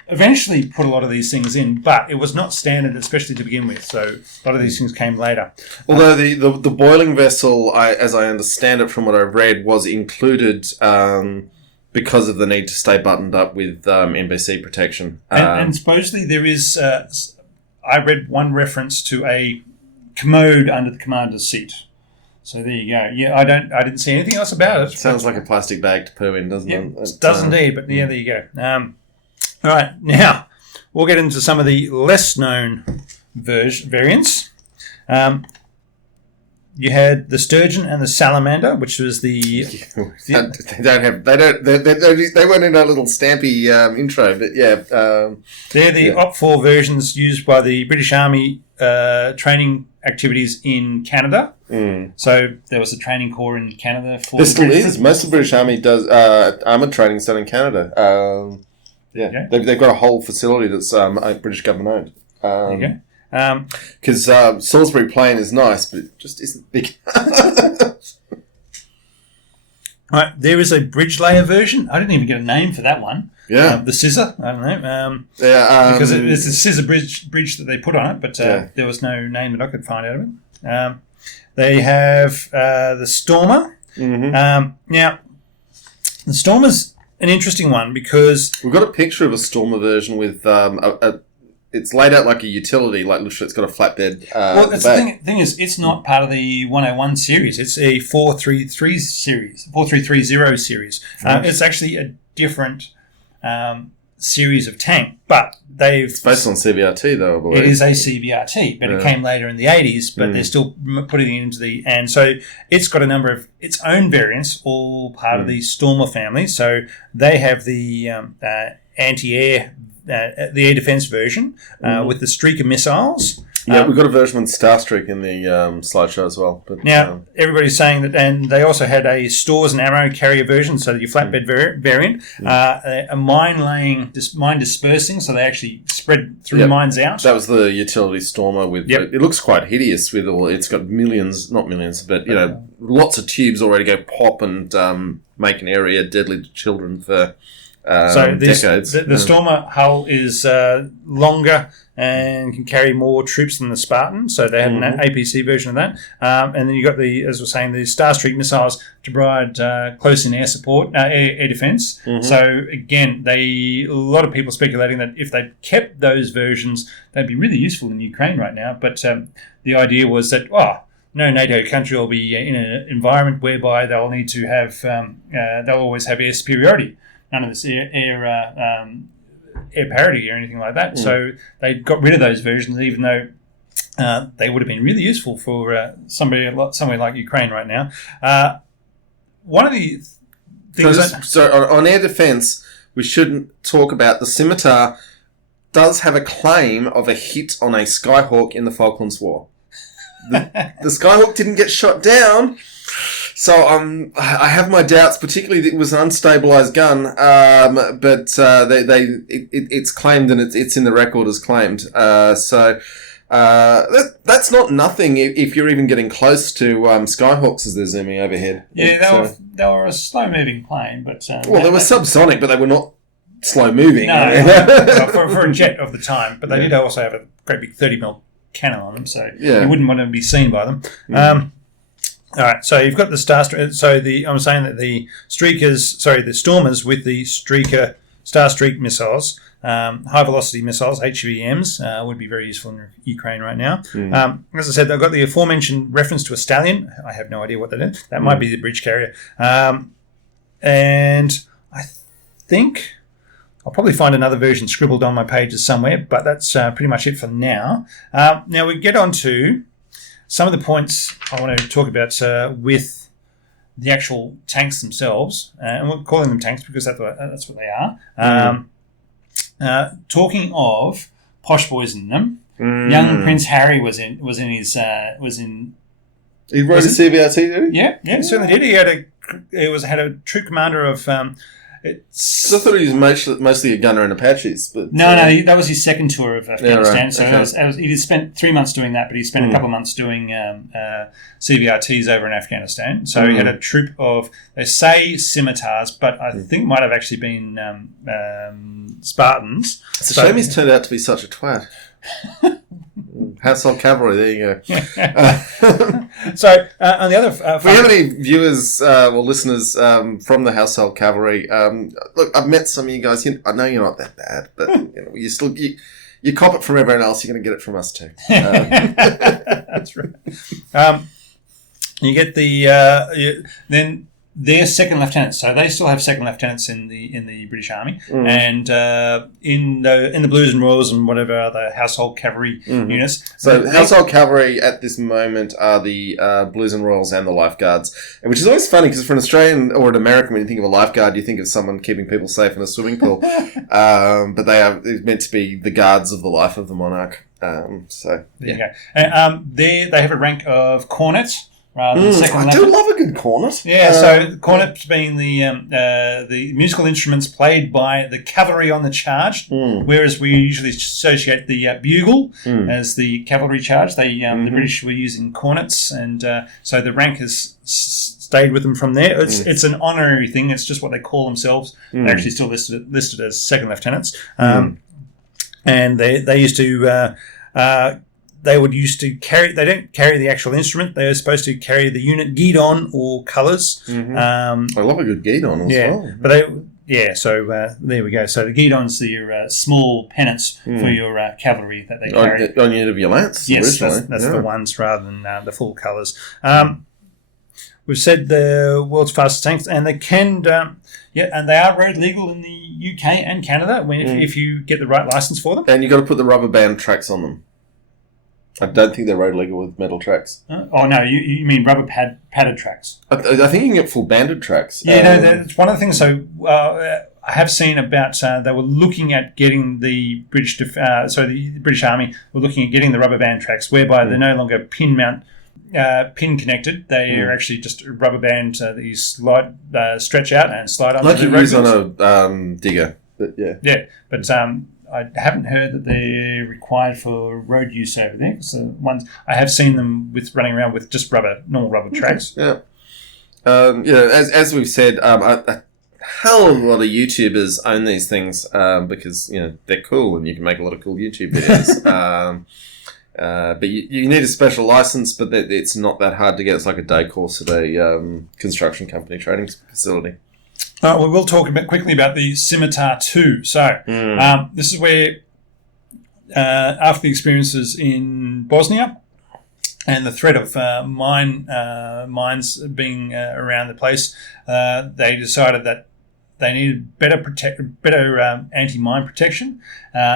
eventually put a lot of these things in, but it was not standard, especially to begin with. So a lot of these things came later. Although the boiling vessel, as I understand it from what I've read, was included because of the need to stay buttoned up with NBC protection. And supposedly there is... I read one reference to a commode under the commander's seat. So there you go. Yeah, I didn't see anything else about it. Sounds like a plastic bag to poo in, doesn't it? It does indeed, but yeah, there you go. All right, now we'll get into some of the less known variants. You had the Sturgeon and the Salamander, which was the... They weren't in our little stampy intro, but yeah. They're the Op-4 versions used by the British Army training activities in Canada. So there was a training corps in Canada. There still is. Most of the British Army does armoured training done in Canada. They've got a whole facility that's British government owned. There you go. Because Salisbury Plain is nice, but it just isn't big. Right, there is a bridge layer version. I didn't even get a name for that one. Yeah, the scissor. I don't know. Because it's a scissor bridge that they put on it, but there was no name that I could find out of it. They have the Stormer. Now, the Stormers an interesting one because we've got a picture of a Stormer version with it's laid out like a utility, like literally it's got a flatbed. Well, that's the thing is, it's not part of the 101 series. It's a 433 series, 4330 series. It's actually a different series of tank, but it's based on CVRT though, I believe. It is a CVRT, but it came later in the 80s, but they're still putting it into and so it's got a number of its own variants, all part of the Stormer family. So they have the anti-air, the air defense version with the Streaker missiles. Yeah, we've got a version with Starstreak in the slideshow as well. But now, everybody's saying that, and they also had a stores and ammo carrier version, so your flatbed variant, a mine dispersing, so they actually spread through mines out. That was the utility Stormer with. It looks quite hideous with all. It's got not millions, but lots of tubes already go pop and make an area deadly to children for. Decades. The Stormer hull is longer and can carry more troops than the Spartan, so they had an APC version of that. And then you got as we're saying, the Starstreak missiles to provide close-in air support, air defense. So again, a lot of people speculating that if they kept those versions, they'd be really useful in Ukraine right now. But the idea was that no NATO country will be in an environment whereby they'll need to have they'll always have air superiority. None of this air parity or anything like that. So they got rid of those versions, even though they would have been really useful for somewhere like Ukraine right now. One of the things... So on air defence, we shouldn't talk about the Scimitar does have a claim of a hit on a Skyhawk in the Falklands War. The Skyhawk didn't get shot down... So I have my doubts, particularly that it was an unstabilised gun, but it's claimed and it's in the record as claimed. So that's not nothing if you're even getting close to Skyhawks as they're zooming overhead. Yeah, they were a slow-moving plane, but... they were subsonic, but they were not slow-moving. No, for a jet of the time, but they did also have a great big 30mm cannon on them, so you wouldn't want to be seen by them. All right, so you've got the I'm saying that the Stormers with the Starstreak missiles, high velocity missiles, HVMs, would be very useful in Ukraine right now. As I said, I've got the aforementioned reference to a Stallion. I have no idea what that is. That might be the bridge carrier. And I think I'll probably find another version scribbled on my pages somewhere, but that's pretty much it for now. Now we get on to some of the points I want to talk about with the actual tanks themselves, and we're calling them tanks because that's what they are. Talking of posh boys in them, young Prince Harry was in. He rode a CVRT, did he? Yeah, certainly did. He had a troop commander of. I thought he was mostly a gunner in Apaches. But no, that was his second tour of Afghanistan. So he spent 3 months doing that, but he spent a couple of months doing CVRTs over in Afghanistan. So he had a troop of, they say scimitars, but I think might have actually been Spartans. It's a shame he's turned out to be such a twat. Household cavalry, there you go. So, on the other... if we have any viewers or listeners from the household cavalry, look, I've met some of you guys. I know you're not that bad, but you cop it from everyone else, you're going to get it from us too. That's right. You get then they're second lieutenants, so they still have second lieutenants in the British Army, and in the Blues and Royals and whatever other household cavalry units. So household cavalry at this moment are the Blues and Royals and the lifeguards, which is always funny because for an Australian or an American, when you think of a lifeguard, you think of someone keeping people safe in a swimming pool, but they are meant to be the guards of the life of the monarch. So there you go. And they have a rank of cornets. Rather than second I do love a good cornet. Yeah, so cornets being the musical instruments played by the cavalry on the charge, whereas we usually associate the bugle as the cavalry charge. The British were using cornets, and so the rank has stayed with them from there. It's an honorary thing. It's just what they call themselves. They're actually still listed as second lieutenants, and they used to. They don't carry the actual instrument. They are supposed to carry the unit guidon or colours. I love a good guidon as well. But So there we go. So the guidons are your small pennants for your cavalry that they carry. On the end of your lance? Yes, that's the ones rather than the full colours. We've said the world's fastest tanks, and they can, and they are road legal in the UK and Canada if you get the right license for them. And you've got to put the rubber band tracks on them. I don't think they're road legal with metal tracks. No, you mean rubber padded tracks? I think you can get full banded tracks. Yeah, it's one of the things. So I have seen about they were looking at getting the the British Army were looking at getting the rubber band tracks, whereby they're no longer pin connected. They are actually just a rubber band that you stretch out and slide onto like the you road use wheels. on a digger. But But I haven't heard that they're required for road use over there. So I have seen them running around with just normal rubber tracks. Yeah. As we've said, a hell of a lot of YouTubers own these things because they're cool and you can make a lot of cool YouTube videos. But you need a special license, but it's not that hard to get. It's like a day course at a construction company training facility. We will talk quickly about the Scimitar 2. So this is where, after the experiences in Bosnia and the threat of mines being around the place, they decided that they needed better anti-mine protection.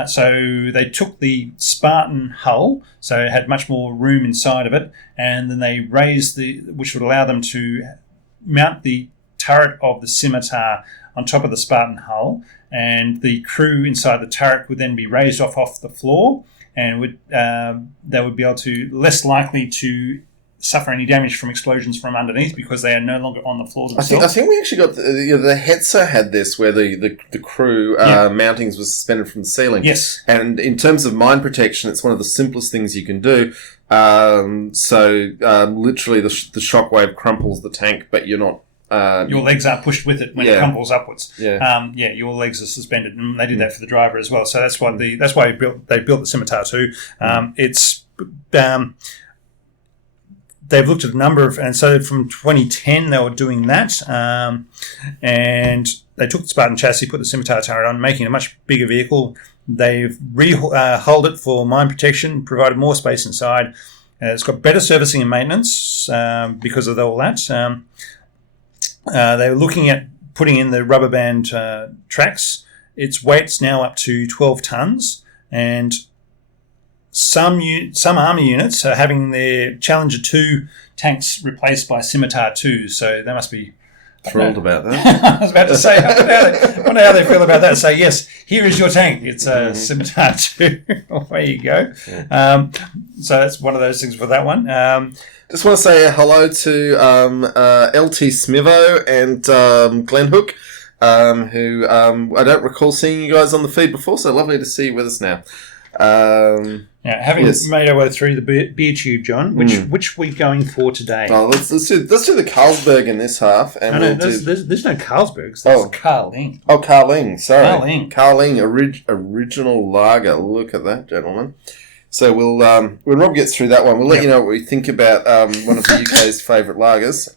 So they took the Spartan hull, so it had much more room inside of it, and then they raised which would allow them to mount the turret of the Scimitar on top of the Spartan hull, and the crew inside the turret would then be raised off the floor, and they would be able to less likely to suffer any damage from explosions from underneath because they are no longer on the floor themselves. I think we actually got the Hetzer had this where the crew mountings was suspended from the ceiling. Yes, and in terms of mine protection, it's one of the simplest things you can do. Literally, the shockwave crumples the tank, but you're not. Your legs are pushed with it when it crumples upwards. Yeah. Your legs are suspended, and they did that for the driver as well. So that's why they built the Scimitar 2. They've looked at a number of, and so from 2010 they were doing that, and they took the Spartan chassis, put the Scimitar turret on, making a much bigger vehicle. They've hulled it for mine protection, provided more space inside. It's got better servicing and maintenance because of all that. They were looking at putting in the rubber band tracks. Its weight's now up to 12 tonnes, and some army units are having their Challenger 2 tanks replaced by Scimitar 2, so they must be thrilled about that. I was about to say, I wonder how they feel about that. So yes, here is your tank. It's a Scimitar 2. Away you go. Yeah. So that's one of those things for that one. Just want to say hello to LT Smivo and Glenn Hook, who I don't recall seeing you guys on the feed before, so lovely to see you with us now. Having made our way through the beer tube, John, which we're going for today? Oh, let's do the Carlsberg in this half, and there's no Carlsbergs. There's Carling. Oh, Carling. Sorry, Carling original lager. Look at that, gentlemen. So we'll when Rob gets through that one, we'll let you know what we think about one of the UK's favourite lagers.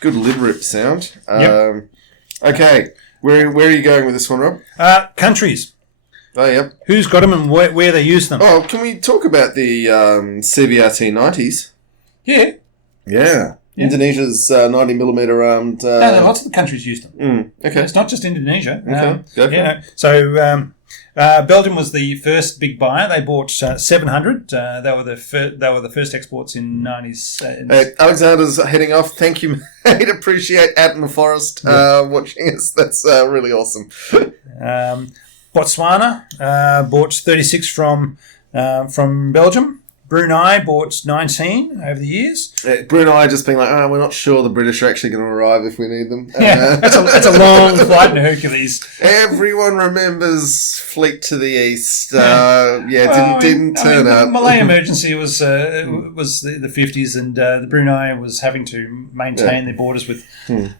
Good lid rip sound. Okay, where are you going with this one, Rob? Countries. Oh, yep. Who's got them and where they use them? Oh, can we talk about the CVR 90s? Yeah. Yeah. Indonesia's 90mm armed... No, lots of the countries use them. Okay. It's not just Indonesia. Okay, go for it. So Belgium was the first big buyer. They bought 700. They were the first exports in 90s. Alexander's heading off. Thank you, mate. Appreciate out in the forest watching us. That's really awesome. Botswana bought 36 from Belgium. Brunei bought 19 over the years. Brunei just being like, we're not sure the British are actually going to arrive if we need them. That's a long flight in Hercules. Everyone remembers Fleet to the East. Didn't turn up. The Malay emergency was the 50s, and the Brunei was having to maintain their borders with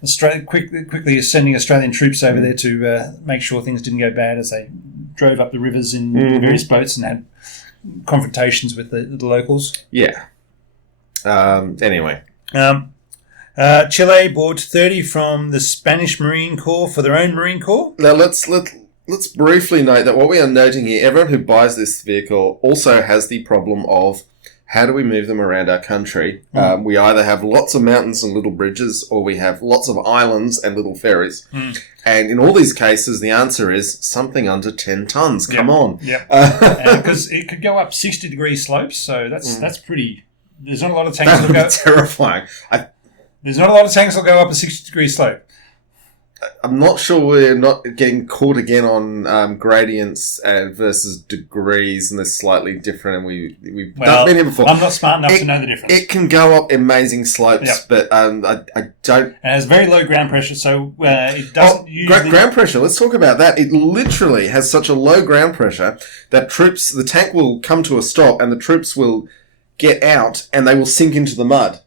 Australia, quickly sending Australian troops over there to make sure things didn't go bad as they drove up the rivers in various boats and had confrontations with the locals. Yeah. Anyway. Chile bought 30 from the Spanish Marine Corps for their own Marine Corps. Now, let's briefly note that what we are noting here, everyone who buys this vehicle also has the problem of how do we move them around our country? We either have lots of mountains and little bridges, or we have lots of islands and little ferries. And in all these cases, the answer is something under 10 tons. Come on. Because it could go up 60-degree slopes, so that's pretty... There's not a lot of tanks that'll go... terrifying. There's not a lot of tanks that'll go up a 60-degree slope. I'm not sure we're not getting caught again on gradients versus degrees, and they're slightly different, and we've been here before. I'm not smart enough to know the difference. It can go up amazing slopes, but I don't... It has very low ground pressure, so it doesn't usually... Ground pressure, let's talk about that. It literally has such a low ground pressure that the tank will come to a stop, and the troops will get out, and they will sink into the mud.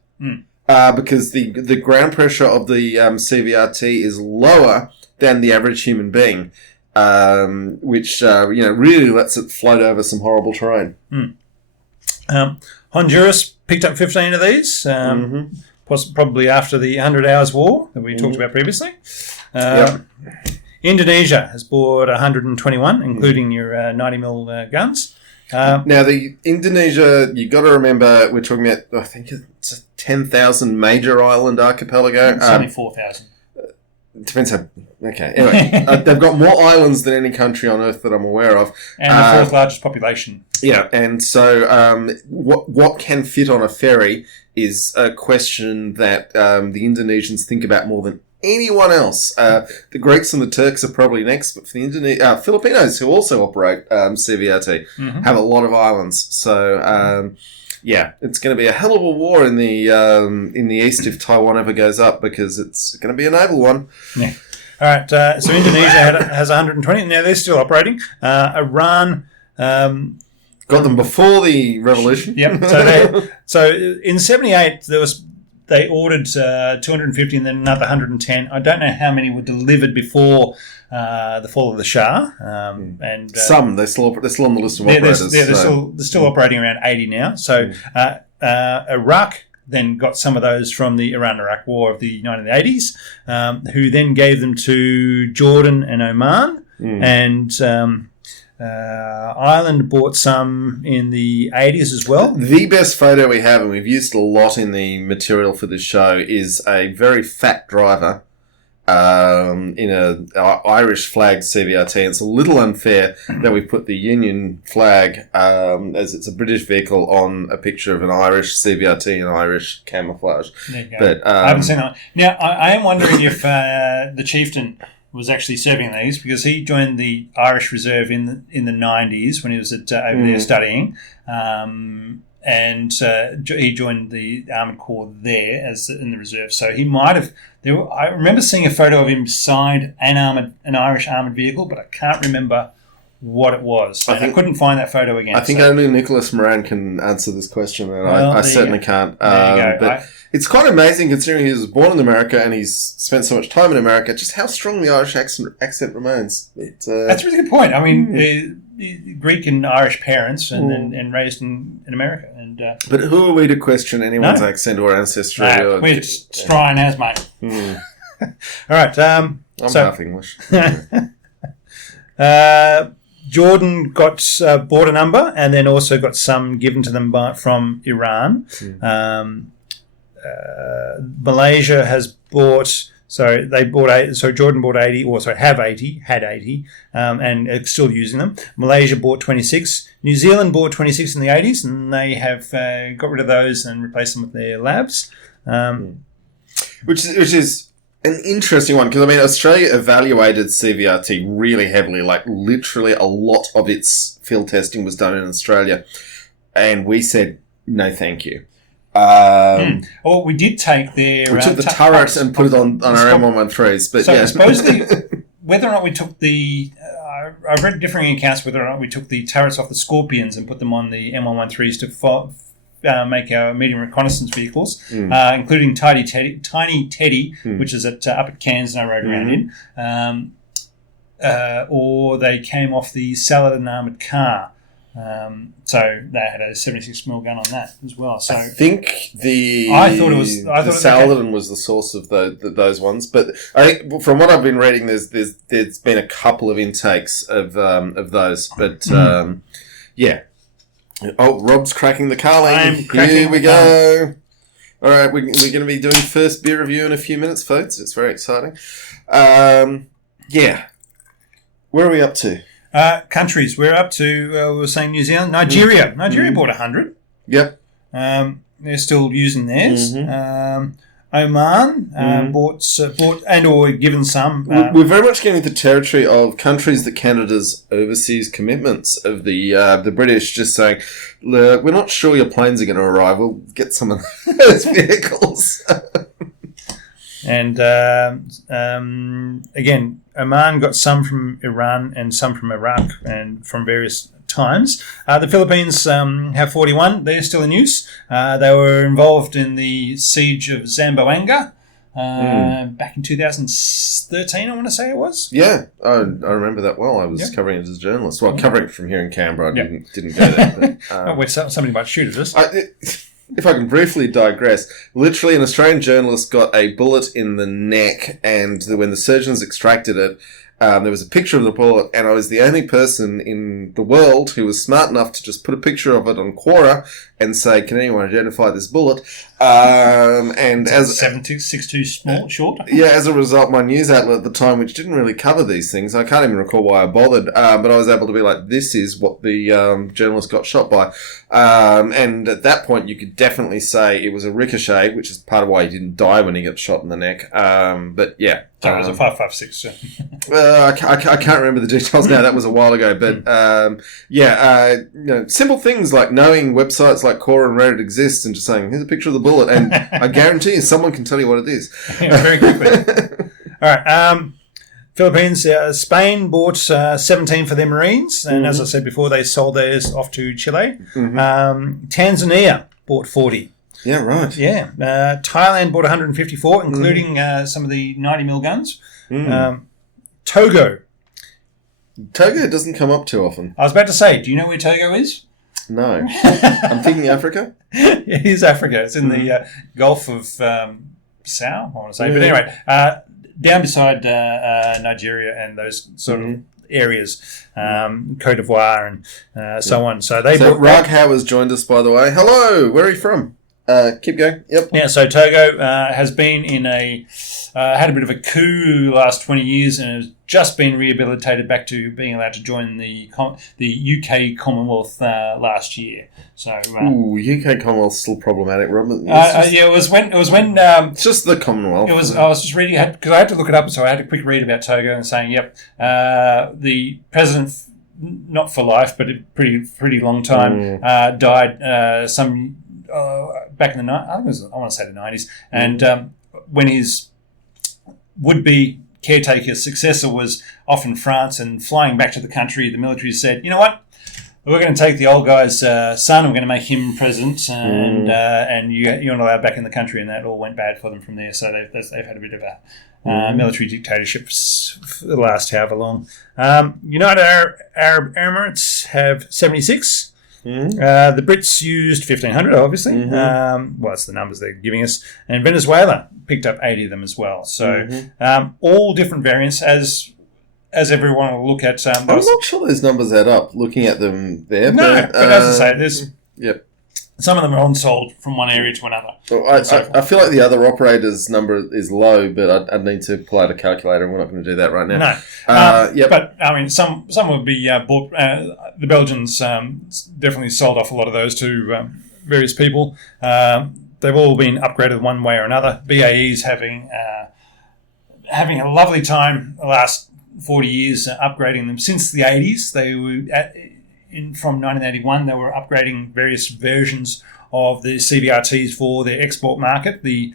Because the ground pressure of the CVRT is lower than the average human being, which really lets it float over some horrible terrain. Honduras picked up 15 of these, probably after the 100 Hours War that we talked about previously. Indonesia has bought 121, including your 90mm guns. Now, the Indonesia, you got to remember, we're talking about, I think it's a 10,000 major island archipelago. It's only 4,000. Depends how... Okay, anyway. They've got more islands than any country on Earth that I'm aware of. And the fourth largest population. Yeah, and so what can fit on a ferry is a question that the Indonesians think about more than anyone else. The Greeks and the Turks are probably next, but for the Filipinos, who also operate CVRT, have a lot of islands. So, it's going to be a hell of a war in the east if Taiwan ever goes up, because it's going to be a naval one. Yeah. All right. So Indonesia has 120. Now they're still operating. Iran. Got them before the revolution. Yep. So in '78 they ordered 250 and then another 110. I don't know how many were delivered before the fall of the Shah. And some they're still on the list of operators. They're still operating around 80 now. So Iraq then got some of those from the Iran-Iraq War of the 1980s, who then gave them to Jordan and Oman, and Ireland bought some in the 80s as well. The best photo we have, and we've used a lot in the material for this show, is a very fat driver in a Irish flagged CVRT. And it's a little unfair that we put the Union flag, as it's a British vehicle, on a picture of an Irish CVRT in Irish camouflage. There you go. But I haven't seen that. Now, I am wondering if the chieftain was actually serving these, because he joined the Irish Reserve in the 90s when he was over there studying, and he joined the Armoured Corps there in the reserve. So he might have. I remember seeing a photo of him beside an Irish armoured vehicle, but I can't remember what it was. I couldn't find that photo again. I think only Nicholas Moran can answer this question, and I certainly can't. There you go. But it's quite amazing, considering he was born in America and he's spent so much time in America, just how strong the Irish accent remains. That's a really good point. I mean, Greek and Irish parents, and raised in America. But who are we to question anyone's accent or ancestry? We're just trying as mate. All right. I'm half English. Jordan bought a number, and then also got some given to them from Iran. Malaysia has bought. So Jordan bought 80, had 80, and are still using them. Malaysia bought 26. New Zealand bought 26 in the 80s, and they have got rid of those and replaced them with their labs. Which is an interesting one, because, I mean, Australia evaluated CVRT really heavily, like literally a lot of its field testing was done in Australia, and we said, no thank you. We did take their... We took the turret and put it on our M113s. But so supposedly, whether or not we took the... I've read differing accounts whether or not we took the turrets off the Scorpions and put them on the M113s to make our medium reconnaissance vehicles, including Tiny Teddy, which is up at Cairns, and I rode around in. Or they came off the Saladin armoured car. So they had a 76mm gun on that as well. So I think I thought the Saladin was the source of those ones, but I think from what I've been reading, there's been a couple of intakes of those, but yeah. Oh, Rob's cracking the Carling. Here we go. All right, we're going to be doing first beer review in a few minutes, folks. It's very exciting. Yeah. Where are we up to? Countries. We're up to, we were saying New Zealand. Nigeria. Nigeria bought 100. Yep. They're still using theirs. Mm-hmm. Oman bought and or given some. We're very much getting into the territory of countries that Canada's overseas commitments of the British just saying, look, we're not sure your planes are going to arrive. We'll get some of those vehicles. And again, Oman got some from Iran and some from Iraq and from various times. The Philippines have 41. They're still in use. They were involved in the siege of Zamboanga back in 2013, I want to say it was. Yeah, I remember that well. I was covering it as a journalist. Well, covering it from here in Canberra. I didn't go there. But, somebody might shoot at us. If I can briefly digress, literally an Australian journalist got a bullet in the neck, and when the surgeons extracted it, there was a picture of the bullet, and I was the only person in the world who was smart enough to just put a picture of it on Quora and say, "Can anyone identify this bullet?" And as 7.62 small, short. Yeah, as a result, my news outlet at the time, which didn't really cover these things, I can't even recall why I bothered, but I was able to be like, "This is what the journalist got shot by," and at that point, you could definitely say it was a ricochet, which is part of why he didn't die when he got shot in the neck. But yeah. So it was a 5.56. I can't remember the details now. That was a while ago. But simple things like knowing websites like Quora and Reddit exist and just saying, "Here's a picture of the bullet," and I guarantee you someone can tell you what it is. Very quickly. All right. Philippines, Spain bought 17 for their Marines, and as I said before, they sold theirs off to Chile. Tanzania bought 40. Yeah, right. Yeah. Thailand bought 154, including some of the 90mm guns. Togo. Togo doesn't come up too often. I was about to say, do you know where Togo is? No. I'm thinking Africa. It is Africa. It's in the Gulf of Sao, I want to say. But anyway, down beside Nigeria and those sort of areas, Cote d'Ivoire and so on. So Rag Howe has joined us, by the way. Hello. Where are you from? Keep going. Yep. Yeah, so Togo has been in had a bit of a coup the last 20 years and has just been rehabilitated back to being allowed to join the UK Commonwealth last year. So UK Commonwealth's still problematic, Robert. It was when it's just the Commonwealth. It was. I was just reading because I had to look it up, so I had a quick read about Togo and saying, the president, not for life, but a pretty long time, died back in the I want to say the 90s, and when his would-be caretaker successor was off in France and flying back to the country, the military said, "You know what? We're going to take the old guy's son. We're going to make him president, and you're not allowed back in the country." And that all went bad for them from there. So they've had a bit of a military dictatorship for the last however long. United Arab Emirates have 76. The Brits used 1,500, obviously. It's the numbers they're giving us. And Venezuela picked up 80 of them as well. So all different variants, as everyone will look at. I'm not sure those numbers add up, looking at them there. No, but as I say, there's... Yep. Some of them are on-sold from one area to another. Well, I feel like the other operator's number is low, but I'd need to pull out a calculator, and we're not going to do that right now. No. But, I mean, some would be bought... the Belgians definitely sold off a lot of those to various people. They've all been upgraded one way or another. BAE's having a lovely time the last 40 years upgrading them. Since the 80s, they were... From 1981, they were upgrading various versions of the CVRTs for their export market. The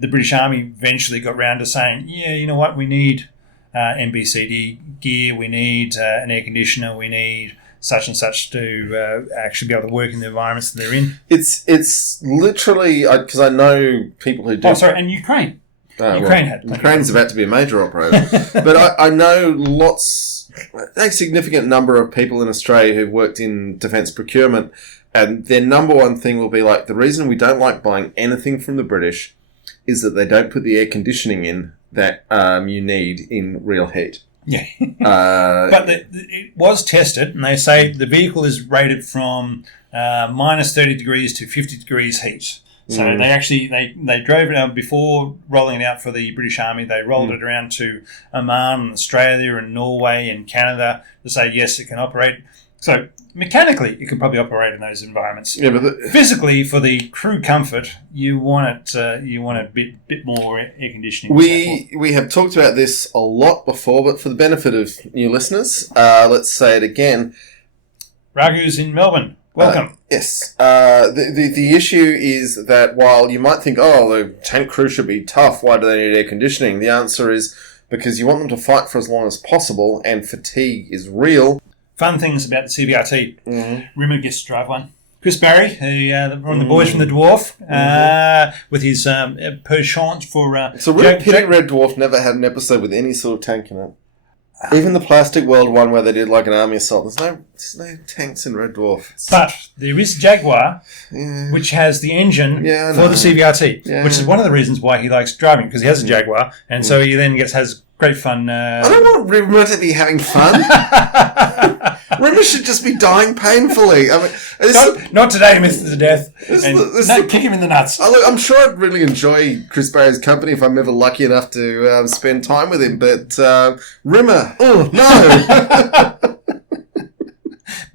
British Army eventually got round to saying, "Yeah, you know what? We need MBCD gear. We need an air conditioner. We need such and such to actually be able to work in the environments that they're in." It's literally because I know people who do. Oh, sorry, and Ukraine. Ukraine's about to be a major operator, but I know lots a significant number of people in Australia who've worked in defence procurement, and their number one thing will be like, the reason we don't like buying anything from the British is that they don't put the air conditioning in that you need in real heat. Yeah. But it was tested, and they say the vehicle is rated from minus 30 degrees to 50 degrees heat. So they actually they drove it out before rolling it out for the British Army. They rolled it around to Oman and Australia and Norway and Canada to say, yes, it can operate. So mechanically, it can probably operate in those environments. Yeah, but physically, for the crew comfort, you want it. You want a bit more air conditioning. We have talked about this a lot before, but for the benefit of new listeners, let's say it again. Ragu's in Melbourne. Welcome. Yes. The issue is that while you might think, the tank crew should be tough, why do they need air conditioning? The answer is because you want them to fight for as long as possible, and fatigue is real. Fun things about the CVRT. Rimmer gets to drive one. Chris Barry, one of the boys from the Dwarf, with his penchant for... So Pity Red Dwarf never had an episode with any sort of tank in it. Even the Plastic World one where they did like an army assault, there's no tanks in Red Dwarf. But there is Jaguar, which has the engine for the CVRT, which is one of the reasons why he likes driving, because he has a Jaguar, and so he then has great fun. I don't want Rimmer to be having fun. Rimmer should just be dying painfully. I mean, not today, Mr. Death. Kick him in the nuts. I'm sure I'd really enjoy Chris Barry's company if I'm ever lucky enough to spend time with him. But Rimmer, no.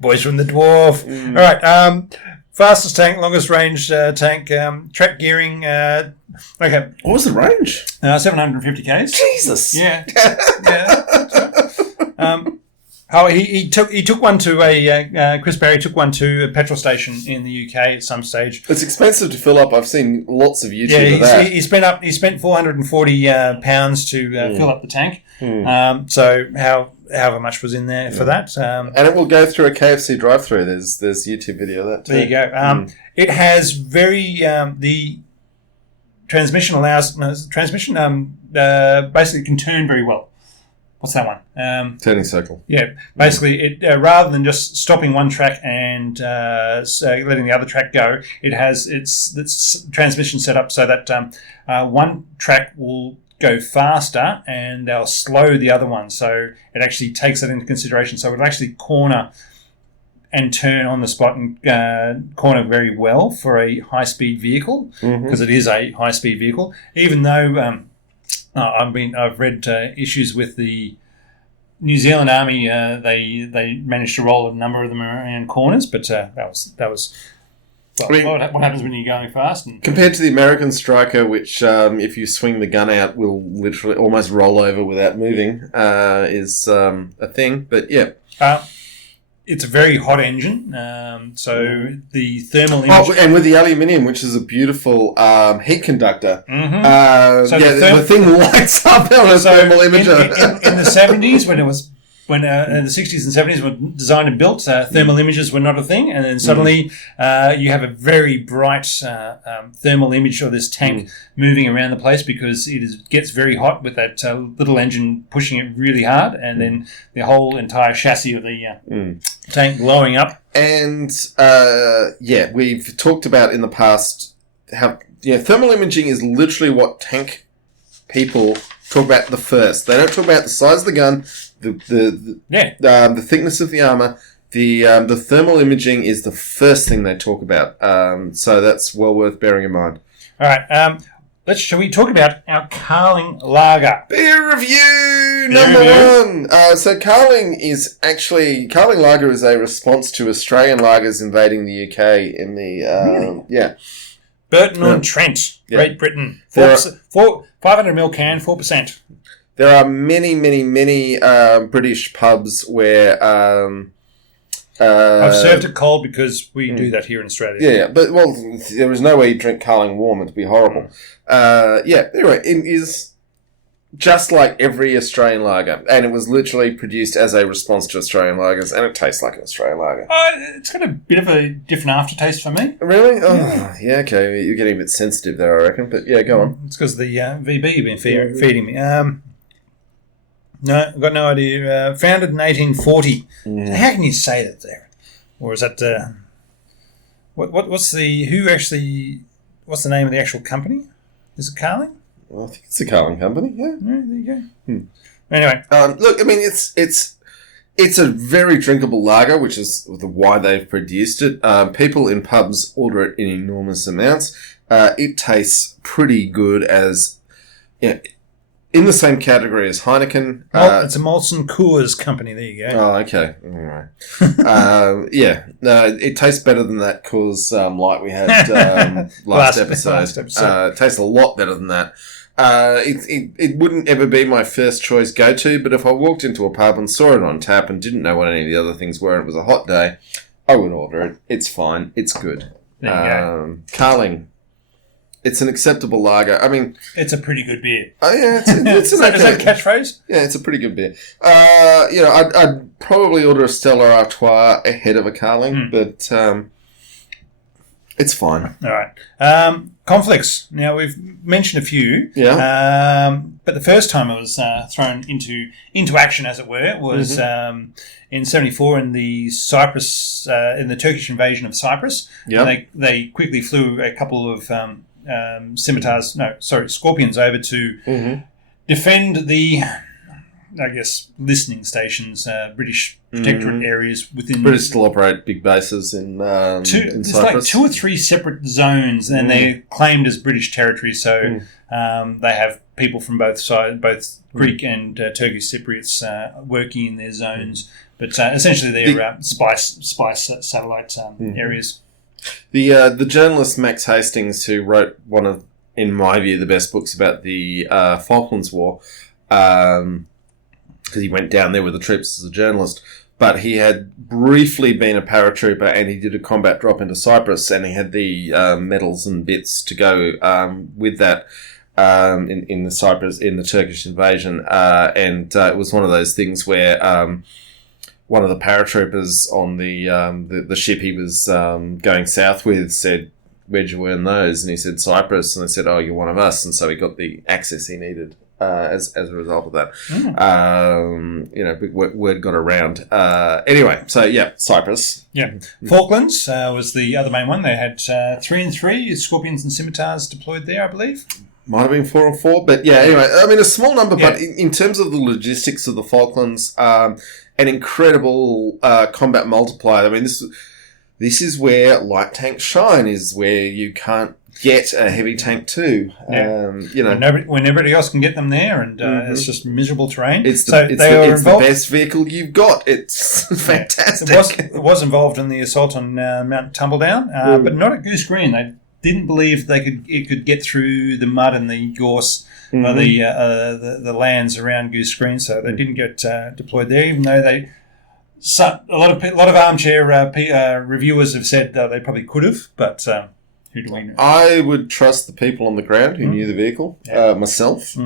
Boys from the Dwarf. All right. Fastest tank, longest range tank, track gearing. Okay. What was the range? 750 k's. Jesus. Yeah. He took one to Chris Barry took one to a petrol station in the UK at some stage. It's expensive to fill up. I've seen lots of YouTube of that. He spent £440 to fill up the tank. So however much was in there for that. And it will go through a KFC drive-through. There's YouTube video of that too. There you go. It has the transmission basically can turn very well. What's that one? Turning circle. Yeah, basically, it rather than just stopping one track and letting the other track go, it has its transmission set up so that one track will go faster and they'll slow the other one. So it actually takes that into consideration. So it'll actually corner and turn on the spot and corner very well for a high-speed vehicle, because it is a high-speed vehicle. Even though I've read issues with the New Zealand Army, they managed to roll a number of them around corners, but that was. What happens when you're going fast? Compared to the American Striker, which if you swing the gun out will literally almost roll over without moving, is a thing. But yeah. It's a very hot engine, so the thermal image... and with the aluminium, which is a beautiful heat conductor. So the thing lights up on a thermal imager. In the 70s, when in the 60s and 70s were designed and built, thermal images were not a thing, and then suddenly you have a very bright thermal image of this tank moving around the place, because it gets very hot with that little engine pushing it really hard, and then the whole entire chassis of the tank blowing up. And we've talked about in the past how thermal imaging is literally what tank people talk about the first. They don't talk about the size of the gun, the thickness of the armor. The thermal imaging is the first thing they talk about. So that's well worth bearing in mind. All right. Shall we talk about our Carling lager? Beer review number one. So Carling lager is a response to Australian lagers invading the UK in the Burton-on-Trent, Great Britain. 500ml can, 4%. There are many, many, many British pubs where... I've served it cold because we do that here in Australia. Yeah, but there is no way you drink Carling warm. It'd be horrible. Anyway, it is just like every Australian lager, and it was literally produced as a response to Australian lagers, and it tastes like an Australian lager. It's got a bit of a different aftertaste for me. Really? Oh, yeah, okay. You're getting a bit sensitive there, I reckon, but yeah, go on. It's because the VB you've been feeding me. No, I've got no idea. Founded in 1840. How can you say that there? Or is that what's the name of the actual company? Is it Carling? Well, I think it's a Carling company. Yeah. There you go. Anyway, look, I mean, it's a very drinkable lager, which is why they've produced it. People in pubs order it in enormous amounts. It tastes pretty good as, in the same category as Heineken. It's a Molson Coors company. There you go. Oh, okay. All right. It tastes better than that Coors Light we had last episode. It tastes a lot better than that. It wouldn't ever be my first choice go-to, but if I walked into a pub and saw it on tap and didn't know what any of the other things were and it was a hot day, I would order it. It's fine. It's good. There you go. Carling. It's an acceptable lager. I mean... It's a pretty good beer. Oh, yeah. It's an is that a catchphrase? Yeah, it's a pretty good beer. I'd probably order a Stella Artois ahead of a Carling, but it's fine. All right. Conflicts. Now, we've mentioned a few. Yeah. But the first time it was thrown into action, as it were, was in 1974 in the Cyprus, in the Turkish invasion of Cyprus. Yeah. They quickly flew a couple of scorpions over to defend the, I guess, listening stations, British protectorate areas within... British still operate big bases in It's Cyprus. like 2 or 3 separate zones, and they're claimed as British territory, so they have people from both sides, both Greek and Turkish Cypriots working in their zones. But essentially they're spice satellite areas. The journalist Max Hastings, who wrote one of, in my view, the best books about the Falklands War, because he went down there with the troops as a journalist, but he had briefly been a paratrooper and he did a combat drop into Cyprus and he had the medals and bits to go with that in the Turkish invasion, and it was one of those things where one of the paratroopers on the ship he was going south with said, "Where'd you earn those?" And he said, "Cyprus." And they said, "Oh, you're one of us." And so he got the access he needed as a result of that. Word got around. Anyway, so yeah, Cyprus. Yeah. Falklands was the other main one. They had 3 and 3 Scorpions and Scimitars deployed there, I believe. Might have been 4 and 4, but yeah, anyway, I mean, a small number, but in terms of the logistics of the Falklands, an incredible combat multiplier. I mean, this is where light tanks shine, is where you can't get a heavy tank too. Yeah. When everybody else can get them there, and it's just miserable terrain. It's the best vehicle you've got. It's fantastic. It was involved in the assault on Mount Tumbledown, but not at Goose Green. They didn't believe it could get through the mud and the gorse, the lands around Goose Green, so they didn't get deployed there. Even though a lot of armchair reviewers have said they probably could have, but who do we know? I would trust the people on the ground who knew the vehicle, myself.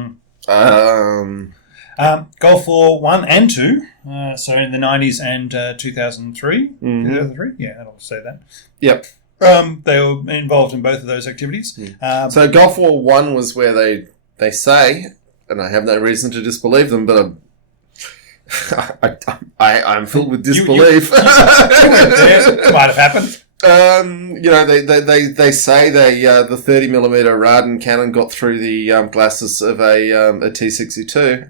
Gulf War 1 and 2, so in the 90s and 2003. 2003, yeah, I'll say that. Yep. They were involved in both of those activities. So Gulf War 1 was where they say, and I have no reason to disbelieve them, but I'm filled with disbelief. It might have happened. They say the 30mm Radin cannon got through the glasses of a T-62,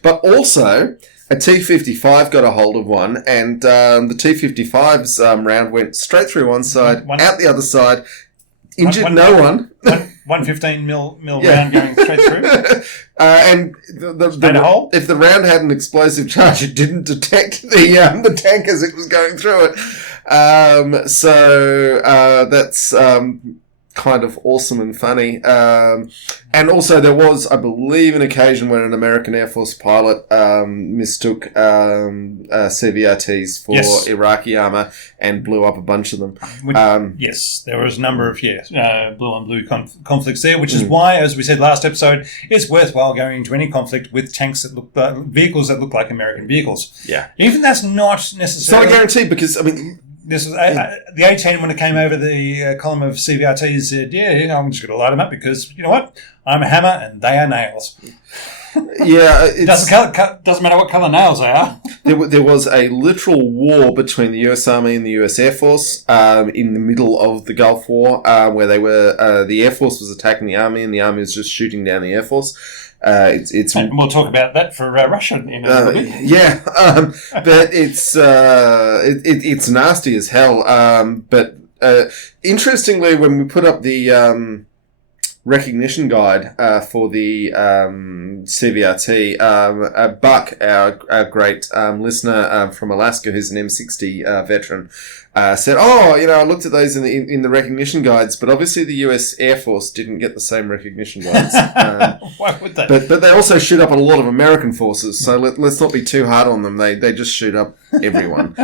but also a T-55 got a hold of one, and the T-55's round went straight through one side, out the other side, injured no one. 115mm round going straight through. And if the round had an explosive charge, it didn't detect the tank as it was going through it. That's kind of awesome and funny. And also there was, I believe, an occasion when an American Air Force pilot mistook CVRTs for Iraqi armour and blew up a bunch of them. Yes, there was a number of blue on blue conflicts there, which is why, as we said last episode, it's worthwhile going into any conflict with tanks that look vehicles that look like American vehicles. Yeah, even that's not necessarily. It's not a guarantee because this was the A-10 when it came over the column of CVRTs said, I'm just going to light them up because, you know what, I'm a hammer and they are nails. Yeah, doesn't matter what colour nails they are. There was a literal war between the US Army and the US Air Force in the middle of the Gulf War, where they were the Air Force was attacking the Army, and the Army was just shooting down the Air Force. And we'll talk about that for Russia in a little bit. Yeah, but it's nasty as hell. But interestingly, when we put up the recognition guide for the CVRT, Buck, our great listener from Alaska, who's an M60 veteran, said, I looked at those in the recognition guides, but obviously the US Air Force didn't get the same recognition guides. Why would they? But they also shoot up a lot of American forces, so let's not be too hard on them. They just shoot up everyone.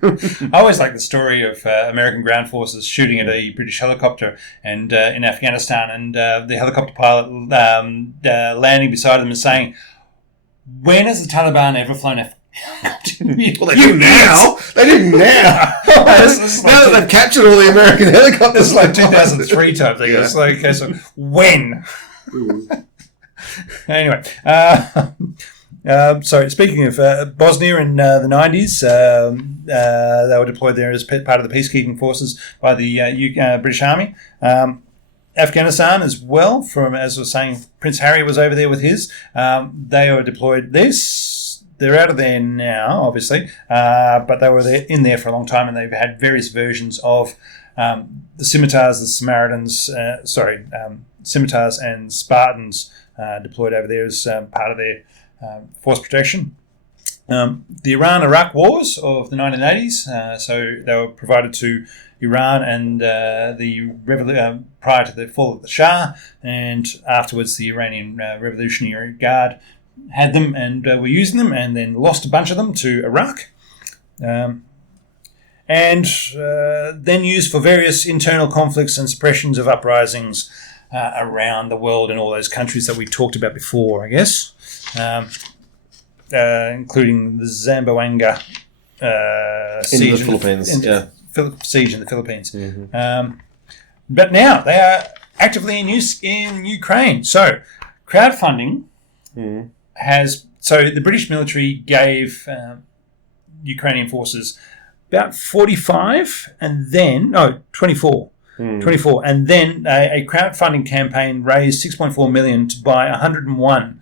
I always like the story of American ground forces shooting at a British helicopter and in Afghanistan, and the helicopter pilot landing beside them and saying, "When has the Taliban ever flown a?" Well, they do now. They do now. Now that they've captured all the American helicopters. This is like 2003 type thing. Yeah. It's like, okay, so when? Anyway. So speaking of Bosnia in the 90s, they were deployed there as part of the peacekeeping forces by the British Army. Afghanistan as well, as I was saying, Prince Harry was over there with his. They were deployed. They're out of there now, obviously, but they were in there for a long time, and they've had various versions of the scimitars, the Samaritans, scimitars and Spartans deployed over there as part of their force protection. The Iran-Iraq wars of the 1980s, so they were provided to Iran and prior to the fall of the Shah, and afterwards the Iranian Revolutionary Guard had them and were using them, and then lost a bunch of them to Iraq, and then used for various internal conflicts and suppressions of uprisings around the world in all those countries that we talked about before, I guess, including the Zamboanga siege in the Philippines. Siege in the Philippines. Mm-hmm. But now they are actively in use in Ukraine. So crowdfunding the British military gave Ukrainian forces about 24, and then a crowdfunding campaign raised 6.4 million to buy 101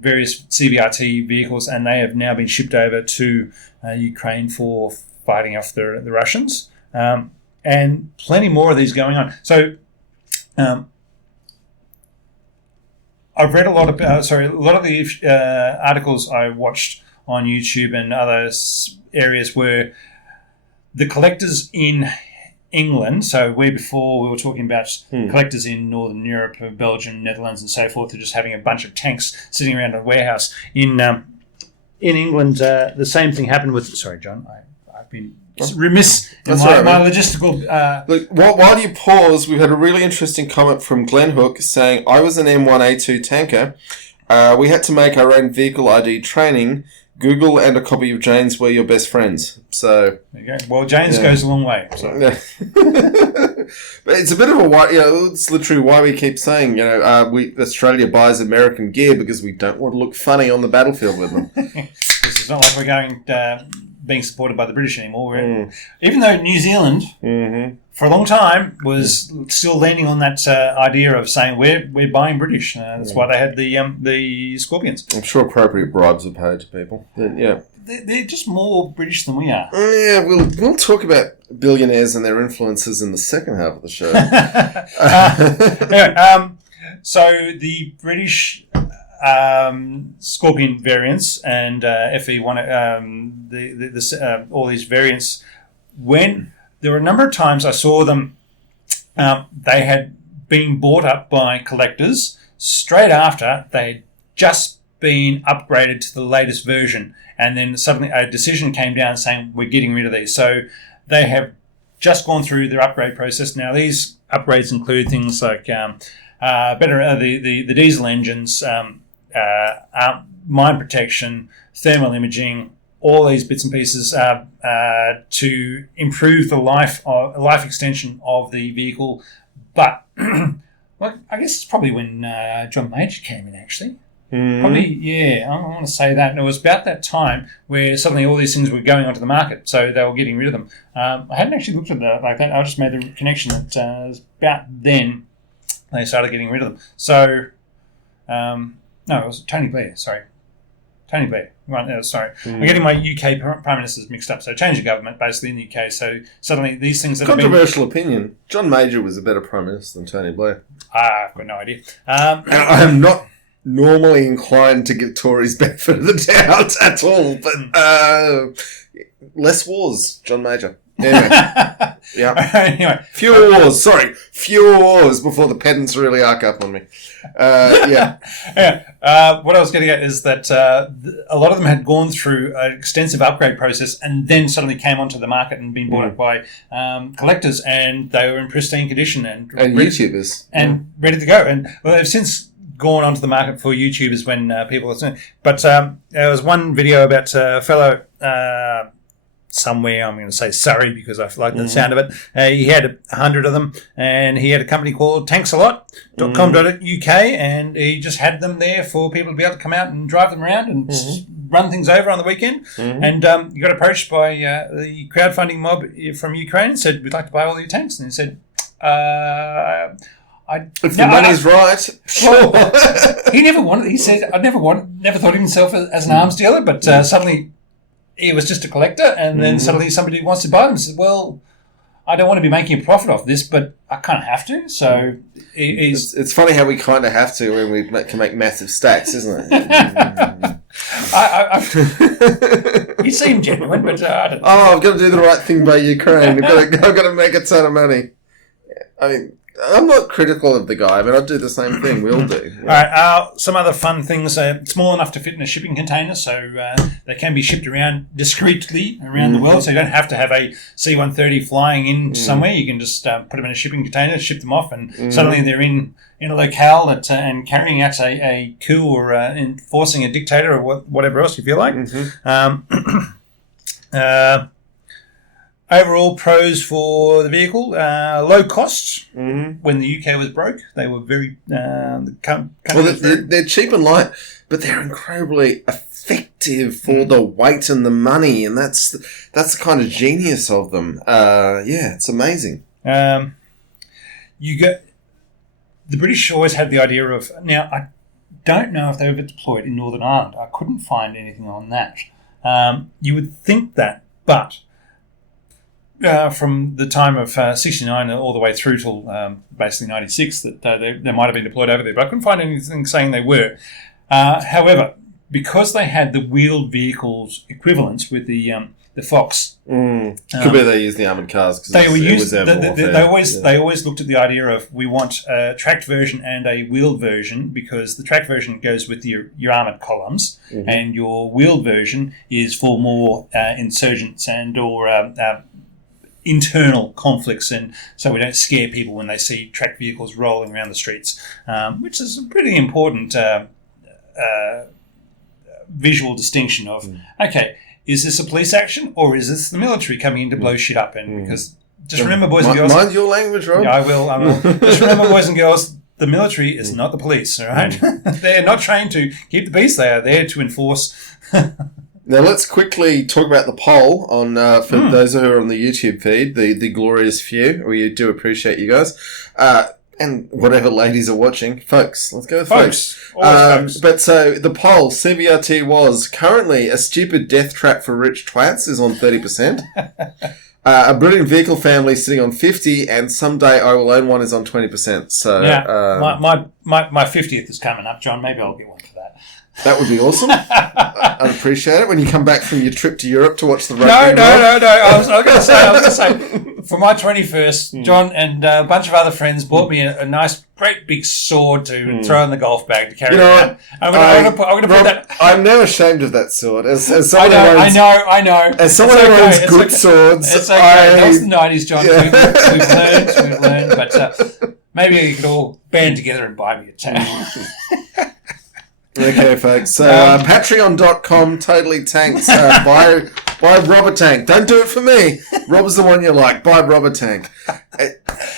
various CVRT vehicles, and they have now been shipped over to Ukraine for fighting off the Russians, and plenty more of these going on. So I've read a lot of the articles I watched on YouTube and other areas where the collectors in England, so where before we were talking about collectors in Northern Europe, Belgium, Netherlands and so forth, are just having a bunch of tanks sitting around a warehouse. In England, the same thing happened with... Sorry, John, I've been remiss in my logistical... Look, while you pause, we've had a really interesting comment from Glenn Hook saying, I was an M1A2 tanker. We had to make our own vehicle ID training. Google and a copy of Jane's were your best friends. So there you go. Well, Jane's goes a long way. So. Yeah. But it's a bit of it's literally why we keep saying, Australia buys American gear because we don't want to look funny on the battlefield with them. It's not like we're going being supported by the British anymore. Even though New Zealand, for a long time, was still leaning on that idea of saying we're buying British. That's why they had the Scorpions. I'm sure appropriate bribes are paid to people. But, yeah. They're just more British than we are. Yeah, we'll talk about billionaires and their influences in the second half of the show. Anyway, so the British Scorpion variants and FE1, all these variants, when there were a number of times I saw them, they had been bought up by collectors straight after they'd just been upgraded to the latest version, and then suddenly a decision came down saying we're getting rid of these. So they have just gone through their upgrade process. Now these upgrades include things like the diesel engines, mine protection, thermal imaging, all these bits and pieces to improve the life extension of the vehicle. But Well, I guess it's probably when John Major came in, actually. Probably, yeah, I want to say that. And it was about that time where suddenly all these things were going onto the market, so they were getting rid of them. I hadn't actually looked at that like that. I just made the connection that it was about then they started getting rid of them. So, no, it was Tony Blair, sorry. Tony Blair. Right, sorry. I'm getting my UK Prime Ministers mixed up. So change of government, basically, in the UK. So suddenly these things that Controversial opinion. John Major was a better Prime Minister than Tony Blair. I've got no idea. I am not normally inclined to give Tories benefit of the doubt at all, but less wars, John Major. Anyway, yeah. Anyway, fewer wars before the pedants really arc up on me. Yeah. What I was getting at is that a lot of them had gone through an extensive upgrade process and then suddenly came onto the market and been bought up by collectors, and they were in pristine condition and YouTubers and ready to go. And well, they've since gone onto the market for YouTubers when people are saying. But there was one video about a fellow somewhere, I'm going to say Surrey because I like the sound of it. He had 100 of them, and he had a company called tanksalot.com.uk, and he just had them there for people to be able to come out and drive them around and run things over on the weekend. And he got approached by the crowdfunding mob from Ukraine and said, "We'd like to buy all your tanks." And he said, if the money's right, sure. He never wanted. He said, "I never thought of himself as an arms dealer," but suddenly he was just a collector, and then suddenly somebody wants to buy them. Says, "Well, I don't want to be making a profit off this, but I kind of have to." So it's funny how we kind of have to when we can make massive stacks, isn't it? You seem genuine, but I don't know. I've got to do the right thing by Ukraine. I've got to make a ton of money. I mean, I'm not critical of the guy, but I'd do the same thing. We all do. All right. Some other fun things. Small enough to fit in a shipping container, so they can be shipped around discreetly around the world. So you don't have to have a C-130 flying in somewhere. You can just put them in a shipping container, ship them off, and suddenly they're in a locale that and carrying out a coup or enforcing a dictator or whatever else you feel like. Overall pros for the vehicle, low cost. When the UK was broke, they were very... they're cheap and light, but they're incredibly effective for the weight and the money, and that's the kind of genius of them. It's amazing. You get... The British always had the idea of... Now, I don't know if they were deployed in Northern Ireland. I couldn't find anything on that. You would think that, but... from the time of 69 all the way through till basically 96 that they might have been deployed over there, but I couldn't find anything saying they were. However, because they had the wheeled vehicles equivalents with the Fox, could be they used the armoured cars because they always looked at the idea of we want a tracked version and a wheeled version, because the tracked version goes with your armoured columns, and your wheeled version is for more insurgents and or internal conflicts, and so we don't scare people when they see tracked vehicles rolling around the streets, which is a pretty important visual distinction of, okay, is this a police action or is this the military coming in to blow shit up? And because just remember, boys and girls... Mind your language, Rob. Yeah, I will. Just remember, boys and girls, the military is not the police, all right? They're not trained to keep the peace. They are there to enforce... Now let's quickly talk about the poll on for those who are on the YouTube feed, the glorious few. We do appreciate you guys, and whatever ladies are watching, folks. Let's go with folks. Folks. But so the poll, CVRT was currently a stupid death trap for rich twats is on 30%. A brilliant vehicle family sitting on 50%, and someday I will own one is on 20%. So my 50th is coming up, John. Maybe I'll get one for that. That would be awesome. I'd appreciate it when you come back from your trip to Europe to watch the rugby. No. I was going to say, for my 21st, John and a bunch of other friends bought me a nice, great big sword to throw in the golf bag to carry around. I'm going to put that. I'm now ashamed of that sword. As someone I know. As someone who owns good swords, it's okay. That was the 90s, John. Yeah. We've learned, but maybe you could all band together and buy me a tank. Okay, folks. So Patreon.com totally tanks. Buy Buy Robert Tank. Don't do it for me. Rob's the one you like. Buy Robert Tank.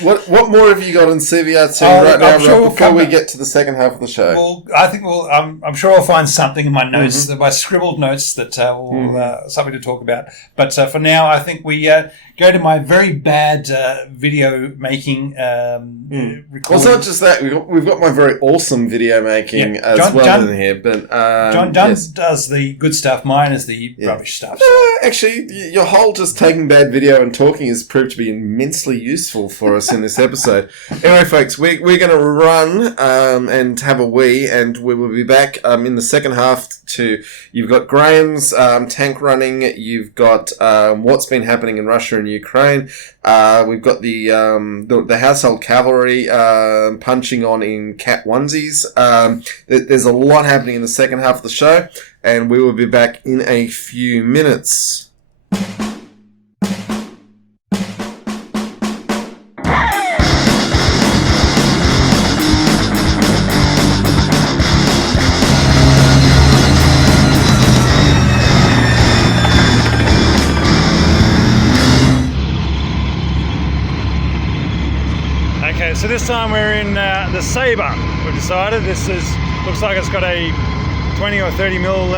What more have you got on CVR2 right now, Rob, before we get to the second half of the show? Well, I think I'm sure I'll find something in my notes, my scribbled notes that will something to talk about. But for now, I think we go to my very bad video making recording. Well, it's not just that. We've got my very awesome video making in here. But John does the good stuff. Mine is the rubbish stuff. So. Actually, your whole just taking bad video and talking has proved to be immensely useful for us in this episode. Anyway, folks, we're going to run and have a wee, and we will be back in the second half. You've got Graham's tank running. You've got what's been happening in Russia and Ukraine. We've got the household cavalry punching on in cat onesies. There's a lot happening in the second half of the show, and we will be back in a few minutes. Okay, so this time we're in the Sabre. We've decided looks like it's got a 20 or 30 mil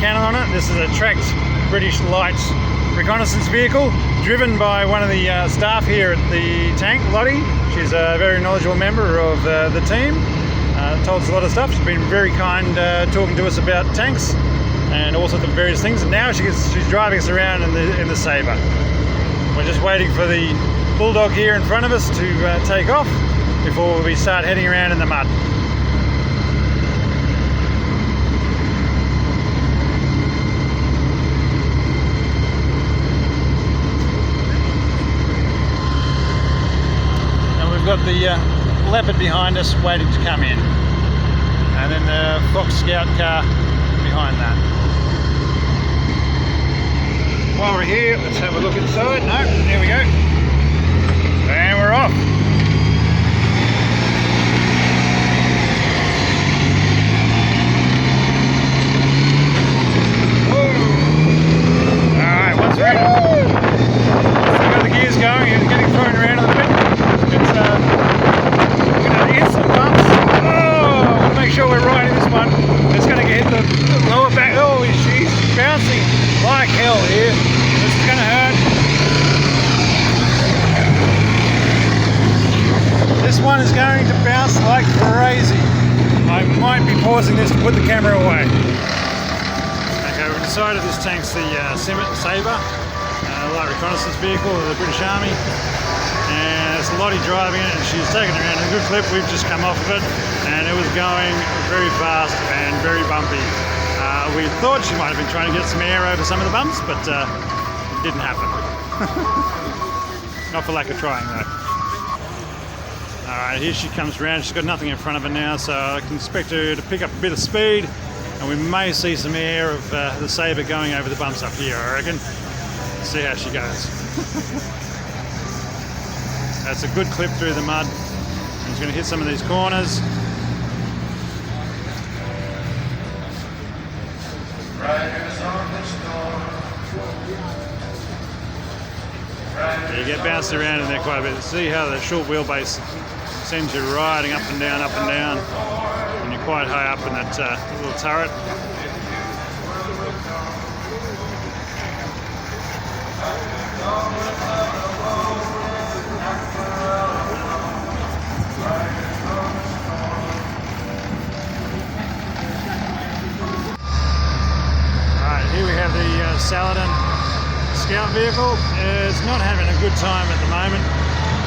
cannon on it. This is a tracked British light reconnaissance vehicle driven by one of the staff here at the tank, Lottie. She's a very knowledgeable member of the team. Told us a lot of stuff. She's been very kind talking to us about tanks and all sorts of various things. And now she's driving us around in the Sabre. We're just waiting for the Bulldog here in front of us to take off before we start heading around in the mud. And we've got the Leopard behind us waiting to come in, and then the Fox Scout car behind that. While we're here, let's have a look inside. No, there we go. And we're off. Alright, once we're in, still got the gears going and getting thrown around a little bit. It's we're gonna hit some bumps. Oh, we'll make sure we're right in this one. It's gonna hit the lower back. Oh, she's bouncing like hell here. This is gonna hurt. This one is going to bounce like crazy. I might be pausing this to put the camera away. Okay, we've decided this tank's the Sabre, light reconnaissance vehicle of the British Army. And it's Lottie driving it, and she's taken it around in a good clip. We've just come off of it, and it was going very fast and very bumpy. We thought she might have been trying to get some air over some of the bumps, but it didn't happen. Not for lack of trying, though. Alright, here she comes around. She's got nothing in front of her now, so I can expect her to pick up a bit of speed, and we may see some air of the Sabre going over the bumps up here, I reckon. Let's see how she goes. That's a good clip through the mud. She's going to hit some of these corners. You get bounced around in there quite a bit. See how the short wheelbase sends you riding up and down, and you're quite high up in that little turret. Alright, here we have the Saladin Scout vehicle. It's not having a good time at the moment,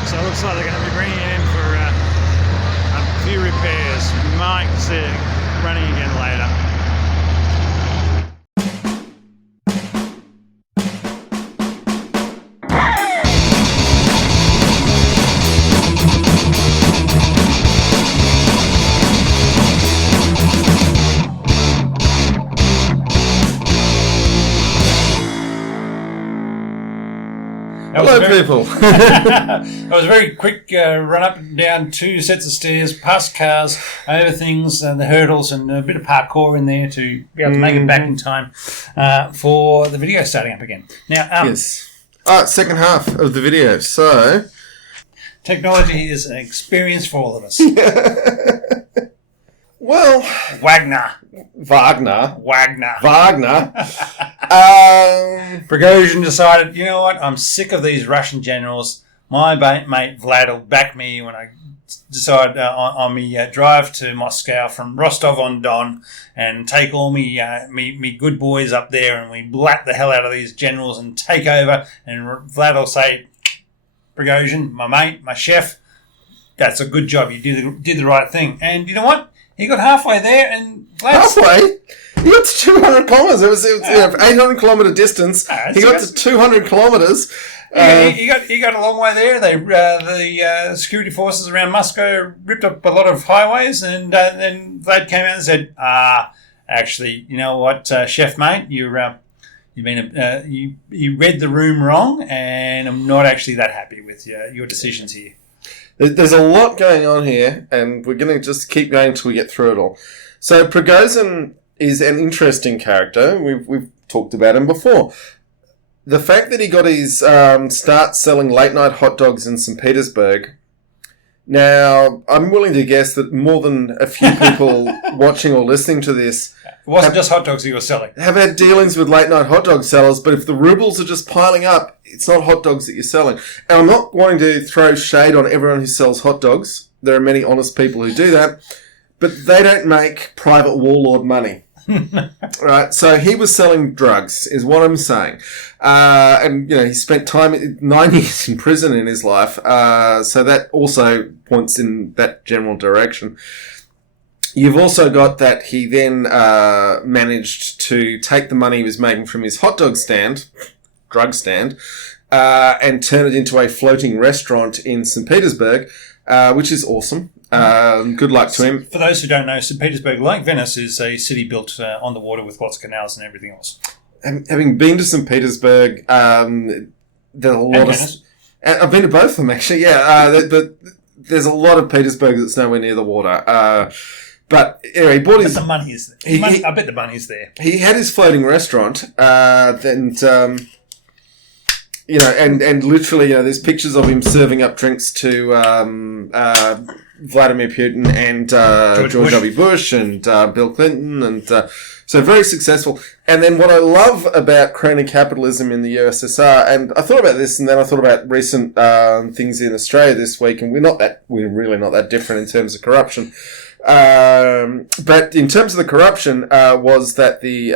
so it looks like they're going to be bringing it in for a few repairs. We might see it running again later. Hello, people. That was a very quick run up and down 2 sets of stairs, past cars, over things, and the hurdles, and a bit of parkour in there to be able to make it back in time for the video starting up again. Now, yes. Second half of the video. So, technology is an experience for all of us. Well, Wagner. Prigozhin decided, you know what, I'm sick of these Russian generals. My mate Vlad will back me when I decide on me drive to Moscow from Rostov-on-Don and take all me good boys up there, and we blat the hell out of these generals and take over. And Vlad will say, Prigozhin, my mate, my chef, that's a good job. You did the right thing. And you know what? He got halfway there, and halfway. He got to 200 kilometres. It was 800 kilometre distance. He got to 200 kilometres. He got a long way there. The security forces around Moscow ripped up a lot of highways, and then Vlad came out and said, actually, you know what, chef mate, you read the room wrong, and I'm not actually that happy with your decisions here. There's a lot going on here, and we're going to just keep going until we get through it all. So Prigozhin is an interesting character. We've talked about him before. The fact that he got his start selling late-night hot dogs in St. Petersburg. Now, I'm willing to guess that more than a few people watching or listening to this... It wasn't just hot dogs he was selling. ...have had dealings with late-night hot dog sellers, but if the rubles are just piling up, it's not hot dogs that you're selling. And I'm not wanting to throw shade on everyone who sells hot dogs. There are many honest people who do that, but they don't make private warlord money. Right, so he was selling drugs, is what I'm saying. And, he spent 9 years in prison in his life, so that also points in that general direction. You've also got that he then managed to take the money he was making from his hot dog stand, drug stand, and turn it into a floating restaurant in St. Petersburg, which is awesome. Good luck to him. For those who don't know, St. Petersburg, like Venice, is a city built on the water with lots of canals and everything else. Having been to St. Petersburg, there's a lot of... I've been to both of them, actually, yeah. But there's a lot of Petersburg that's nowhere near the water. But anyway, he bought his... But the money is there. I bet the money is there. He had his floating restaurant, and literally, there's pictures of him serving up drinks to Vladimir Putin and George W. Bush and Bill Clinton, and so very successful. And then what I love about crony capitalism in the USSR, and I thought about this, and then I thought about recent things in Australia this week, and we're really not that different in terms of corruption. But in terms of the corruption, was that the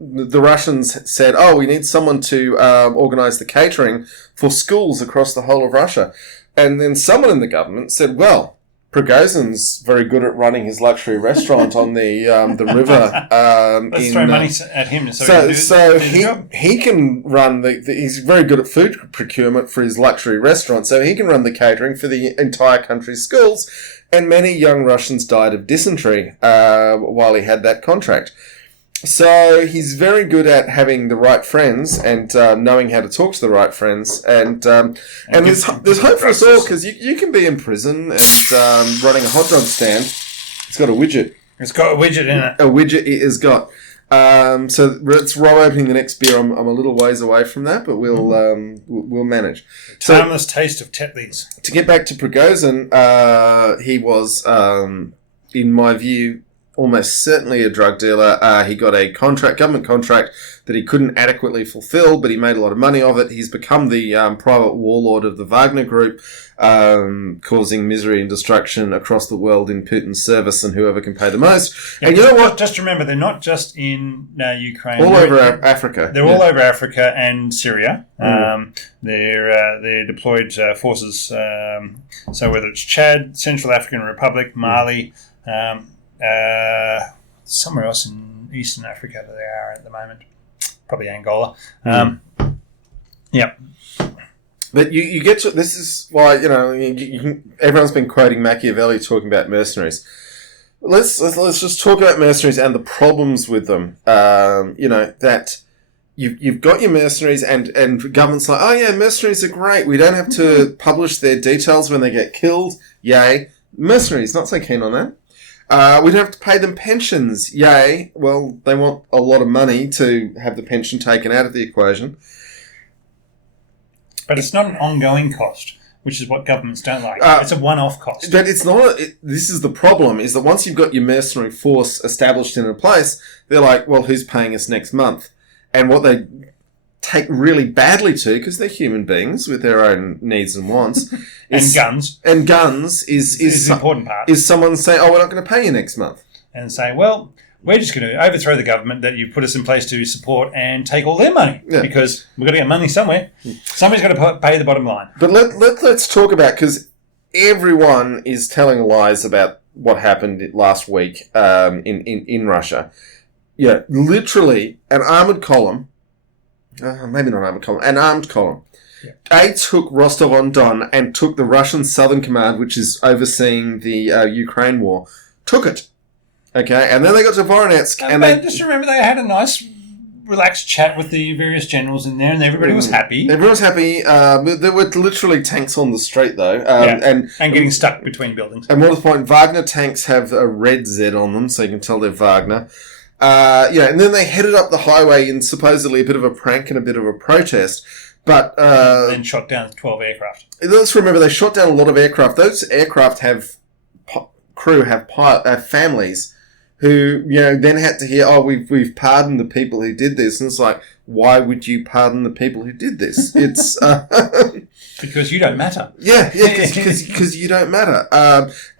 Russians said, we need someone to organise the catering for schools across the whole of Russia. And then someone in the government said, well, Prigozhin's very good at running his luxury restaurant on the river. Let's throw money at him. So he can run he's very good at food procurement for his luxury restaurant, so he can run the catering for the entire country's schools. And many young Russians died of dysentery while he had that contract. So he's very good at having the right friends and knowing how to talk to the right friends. And there's hope for us all, because you can be in prison and running a hot dog stand. It's got a widget. It's got a widget in it. A widget it has got. So let's roll opening the next beer. I'm a little ways away from that, but we'll manage. Timeless taste of Tetley's. To get back to Prigozhin, he was, in my view, almost certainly a drug dealer. He got a government contract that he couldn't adequately fulfill, but he made a lot of money of it. He's become the private warlord of the Wagner Group, causing misery and destruction across the world in Putin's service and whoever can pay the most. Yeah, and you know what? Just remember, they're not just in Ukraine. All over Africa. They're all over Africa and Syria. They're deployed forces. So whether it's Chad, Central African Republic, Mali, somewhere else in Eastern Africa that they are at the moment. Probably Angola. Yeah. But you get to... This is why, everyone's been quoting Machiavelli talking about mercenaries. Let's just talk about mercenaries and the problems with them. That you've got your mercenaries, and government's like, oh yeah, mercenaries are great. We don't have to publish their details when they get killed. Yay. Mercenaries, not so keen on that. We don't have to pay them pensions. Yay. Well, they want a lot of money to have the pension taken out of the equation. But it's not an ongoing cost, which is what governments don't like. It's a one-off cost. But it's not. This is the problem, is that once you've got your mercenary force established in a place, they're like, well, who's paying us next month? And what they take really badly to, because they're human beings with their own needs and wants, and guns. And guns is the important part. Is someone saying, oh, we're not going to pay you next month. And say, well, we're just going to overthrow the government that you put us in place to support and take all their money. Yeah. Because we've got to get money somewhere. Somebody's got to pay the bottom line. But let's talk about, because everyone is telling lies about what happened last week in Russia. Yeah, literally an armoured column, maybe not armoured column, an armed column. Yeah. They took Rostov-on-Don and took the Russian Southern Command, which is overseeing the Ukraine war, took it. Okay, and then they got to Voronezh. And they just remember they had a nice, relaxed chat with the various generals in there, and everybody was happy. Everyone was happy. There were literally tanks on the street, though. And getting stuck between buildings. And more to the point, Wagner tanks have a red Z on them, so you can tell they're Wagner. And then they headed up the highway in supposedly a bit of a prank and a bit of a protest. But then shot down 12 aircraft. Let's remember, they shot down a lot of aircraft. Those aircraft have crew, have families who, then had to hear, oh, we've pardoned the people who did this. And it's like, why would you pardon the people who did this? It's because you don't matter. Yeah, because you don't matter.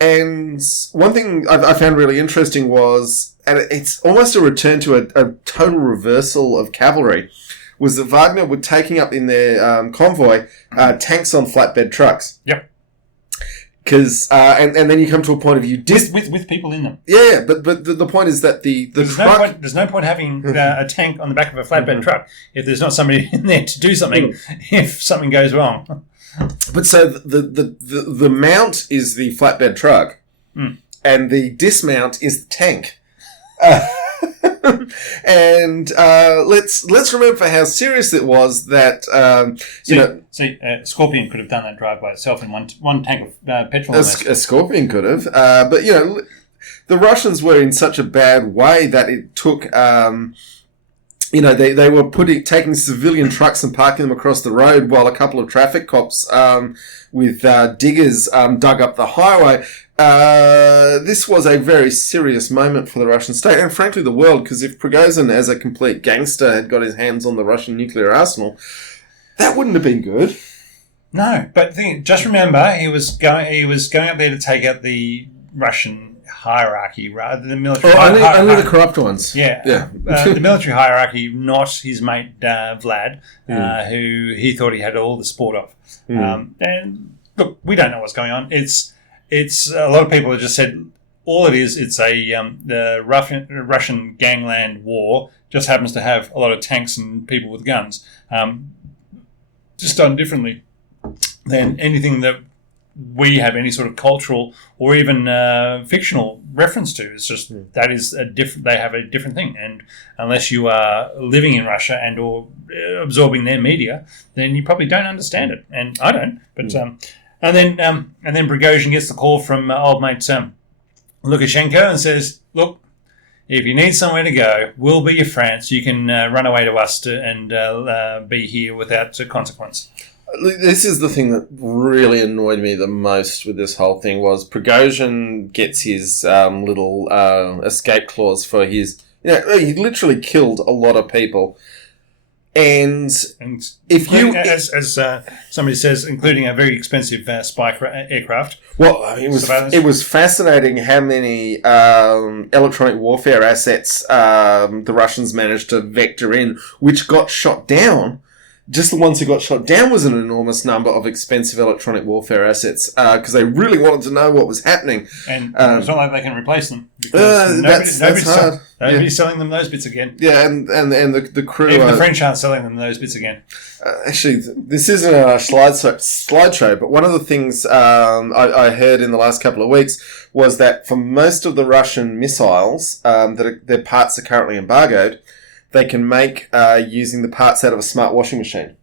And one thing I found really interesting was, and it's almost a return to a total reversal of cavalry, was that Wagner were taking up in their convoy tanks on flatbed trucks. Yep. Because and then you come to a point of with people in them. Yeah, but the point is that there's no point having a tank on the back of a flatbed truck if there's not somebody in there to do something if something goes wrong. But so the mount is the flatbed truck, and the dismount is the tank. And let's remember how serious it was that Scorpion could have done that drive by itself in one tank of petrol. A Scorpion could have, but the Russians were in such a bad way that it took. They were taking civilian trucks and parking them across the road while a couple of traffic cops with diggers dug up the highway. This was a very serious moment for the Russian state and frankly the world, because if Prigozhin as a complete gangster had got his hands on the Russian nuclear arsenal, that wouldn't have been good. No, but just remember he was going up there to take out the Russian hierarchy rather than the military. Only the corrupt ones. Yeah. The military hierarchy, not his mate Vlad, who he thought he had all the sport of. And look, we don't know what's going on. It's a lot of people have just said all it is. It's the Russian gangland war just happens to have a lot of tanks and people with guns, just done differently than anything that we have any sort of cultural or even fictional reference to. It's just that is a different. They have a different thing, and unless you are living in Russia and or absorbing their media, then you probably don't understand it. And I don't. But and then Prigozhin gets the call from old mate Lukashenko and says, "Look, if you need somewhere to go, we'll be your France. You can run away to us and be here without consequence." This is the thing that really annoyed me the most with this whole thing was Prigozhin gets his little escape clause for his... he literally killed a lot of people. And if you... As somebody says, including a very expensive spy aircraft. Well, it was fascinating how many electronic warfare assets the Russians managed to vector in, which got shot down. Just the ones who got shot down was an enormous number of expensive electronic warfare assets because they really wanted to know what was happening. And it's not like they can replace them. Because that's hard. Nobody's selling them those bits again. Yeah, and the crew... Even the French aren't selling them those bits again. Actually, this isn't a slideshow, but one of the things I heard in the last couple of weeks was that for most of the Russian missiles, their parts are currently embargoed, they can make using the parts out of a smart washing machine.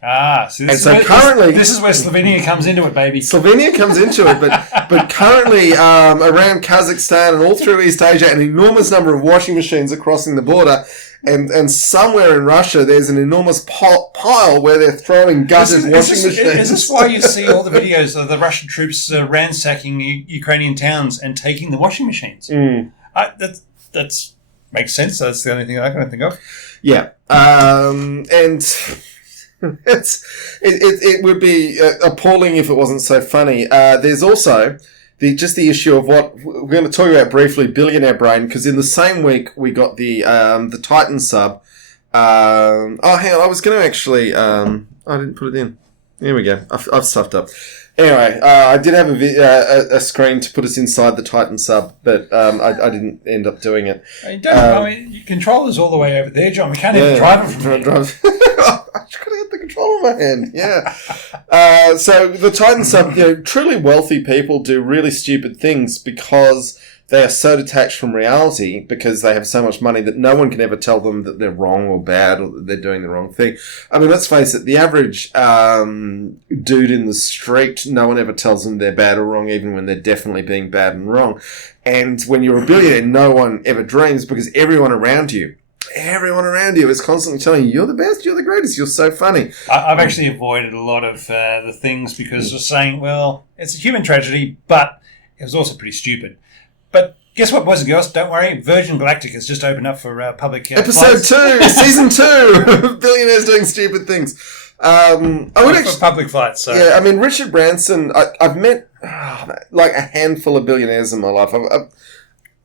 So this is where Slovenia comes into it, baby. Slovenia comes into it, but currently around Kazakhstan and all through East Asia, an enormous number of washing machines are crossing the border, and somewhere in Russia there's an enormous pile where they're throwing gutted washing machines. Is this why you see all the videos of the Russian troops ransacking Ukrainian towns and taking the washing machines? That makes sense. That's the only thing I can think of. Yeah, and. It would be appalling if it wasn't so funny. There's also the issue of what we're going to talk about briefly, billionaire brain, because in the same week we got the Titan sub. Hang on, I was going to actually I didn't put it in. Here we go. I've stuffed up. Anyway, I did have a screen to put us inside the Titan sub, but I didn't end up doing it. Your controller's all the way over there, John. We can't even drive it from here. I just got to get the controller in my hand. Yeah. So the Titan sub, truly wealthy people do really stupid things because they are so detached from reality because they have so much money that no one can ever tell them that they're wrong or bad or that they're doing the wrong thing. I mean, let's face it, the average dude in the street, no one ever tells them they're bad or wrong, even when they're definitely being bad and wrong. And when you're a billionaire, no one ever dreams because everyone around you is constantly telling you, you're the best, you're the greatest, you're so funny. I've actually avoided a lot of the things because just saying, well, it's a human tragedy, but it was also pretty stupid. But guess what, boys and girls? Don't worry. Virgin Galactic has just opened up for public Episode flights. 2, Season 2, Billionaires Doing Stupid Things. For public flights. So. Yeah, I mean, Richard Branson, I've met like a handful of billionaires in my life.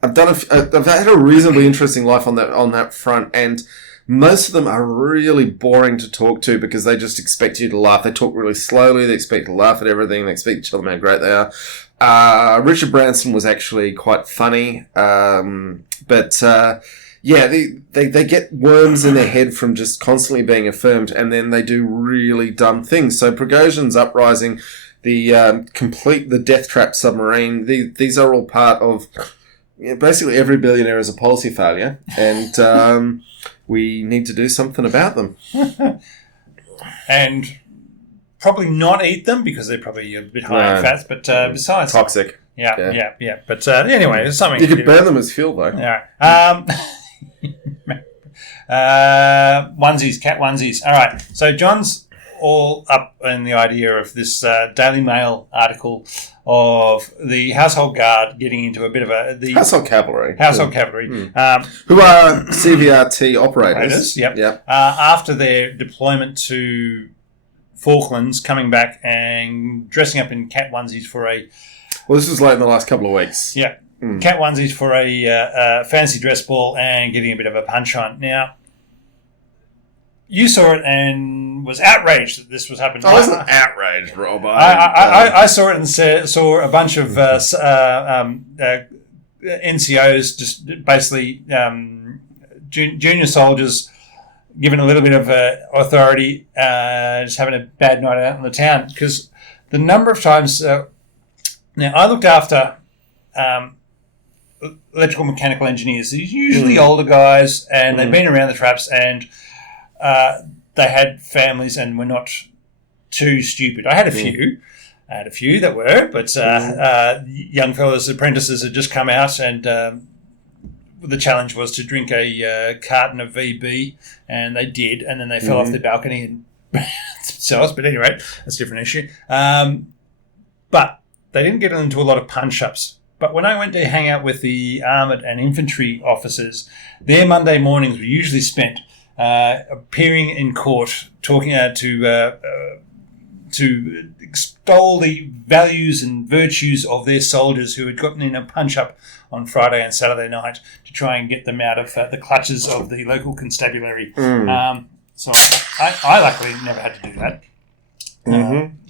I've had a reasonably interesting life on that front, and most of them are really boring to talk to because they just expect you to laugh. They talk really slowly. They expect to laugh at everything. They expect to tell them how great they are. Richard Branson was actually quite funny, but they get worms in their head from just constantly being affirmed, and then they do really dumb things. So Prigozhin's uprising, the Death Trap submarine, these are all part of basically every billionaire is a policy failure, and we need to do something about them. And probably not eat them because they're probably a bit high in fats, but besides... Toxic. Yeah. But anyway, it's something... You could burn them as fuel, though. Yeah. Onesies, cat onesies. All right. So John's all up in the idea of this Daily Mail article of the household guard getting into a bit of household cavalry. Cavalry. Who are CVRT operators. Yep. After their deployment to Falklands, coming back and dressing up in cat onesies for a... Well, this was late in the last couple of weeks. Yeah. Cat onesies for a fancy dress ball and getting a bit of a punch on. Now, you saw it and was outraged that this was happening. I wasn't outraged, Rob. I saw it and saw a bunch of NCOs, just basically junior soldiers, given a little bit of authority, just having a bad night out in the town. Because the number of times... now, I looked after electrical mechanical engineers. These usually older guys, and they've been around the traps, and they had families and were not too stupid. I had a few. That were, but young fellas, apprentices, had just come out, and the challenge was to drink a carton of VB, and they did, and then they fell off their balcony and themselves. But anyway, that's a different issue. But they didn't get into a lot of punch-ups. But when I went to hang out with the armoured and infantry officers, their Monday mornings were usually spent appearing in court, talking to extol the values and virtues of their soldiers who had gotten in a punch-up on Friday and Saturday night to try and get them out of the clutches of the local constabulary. So I luckily never had to do that.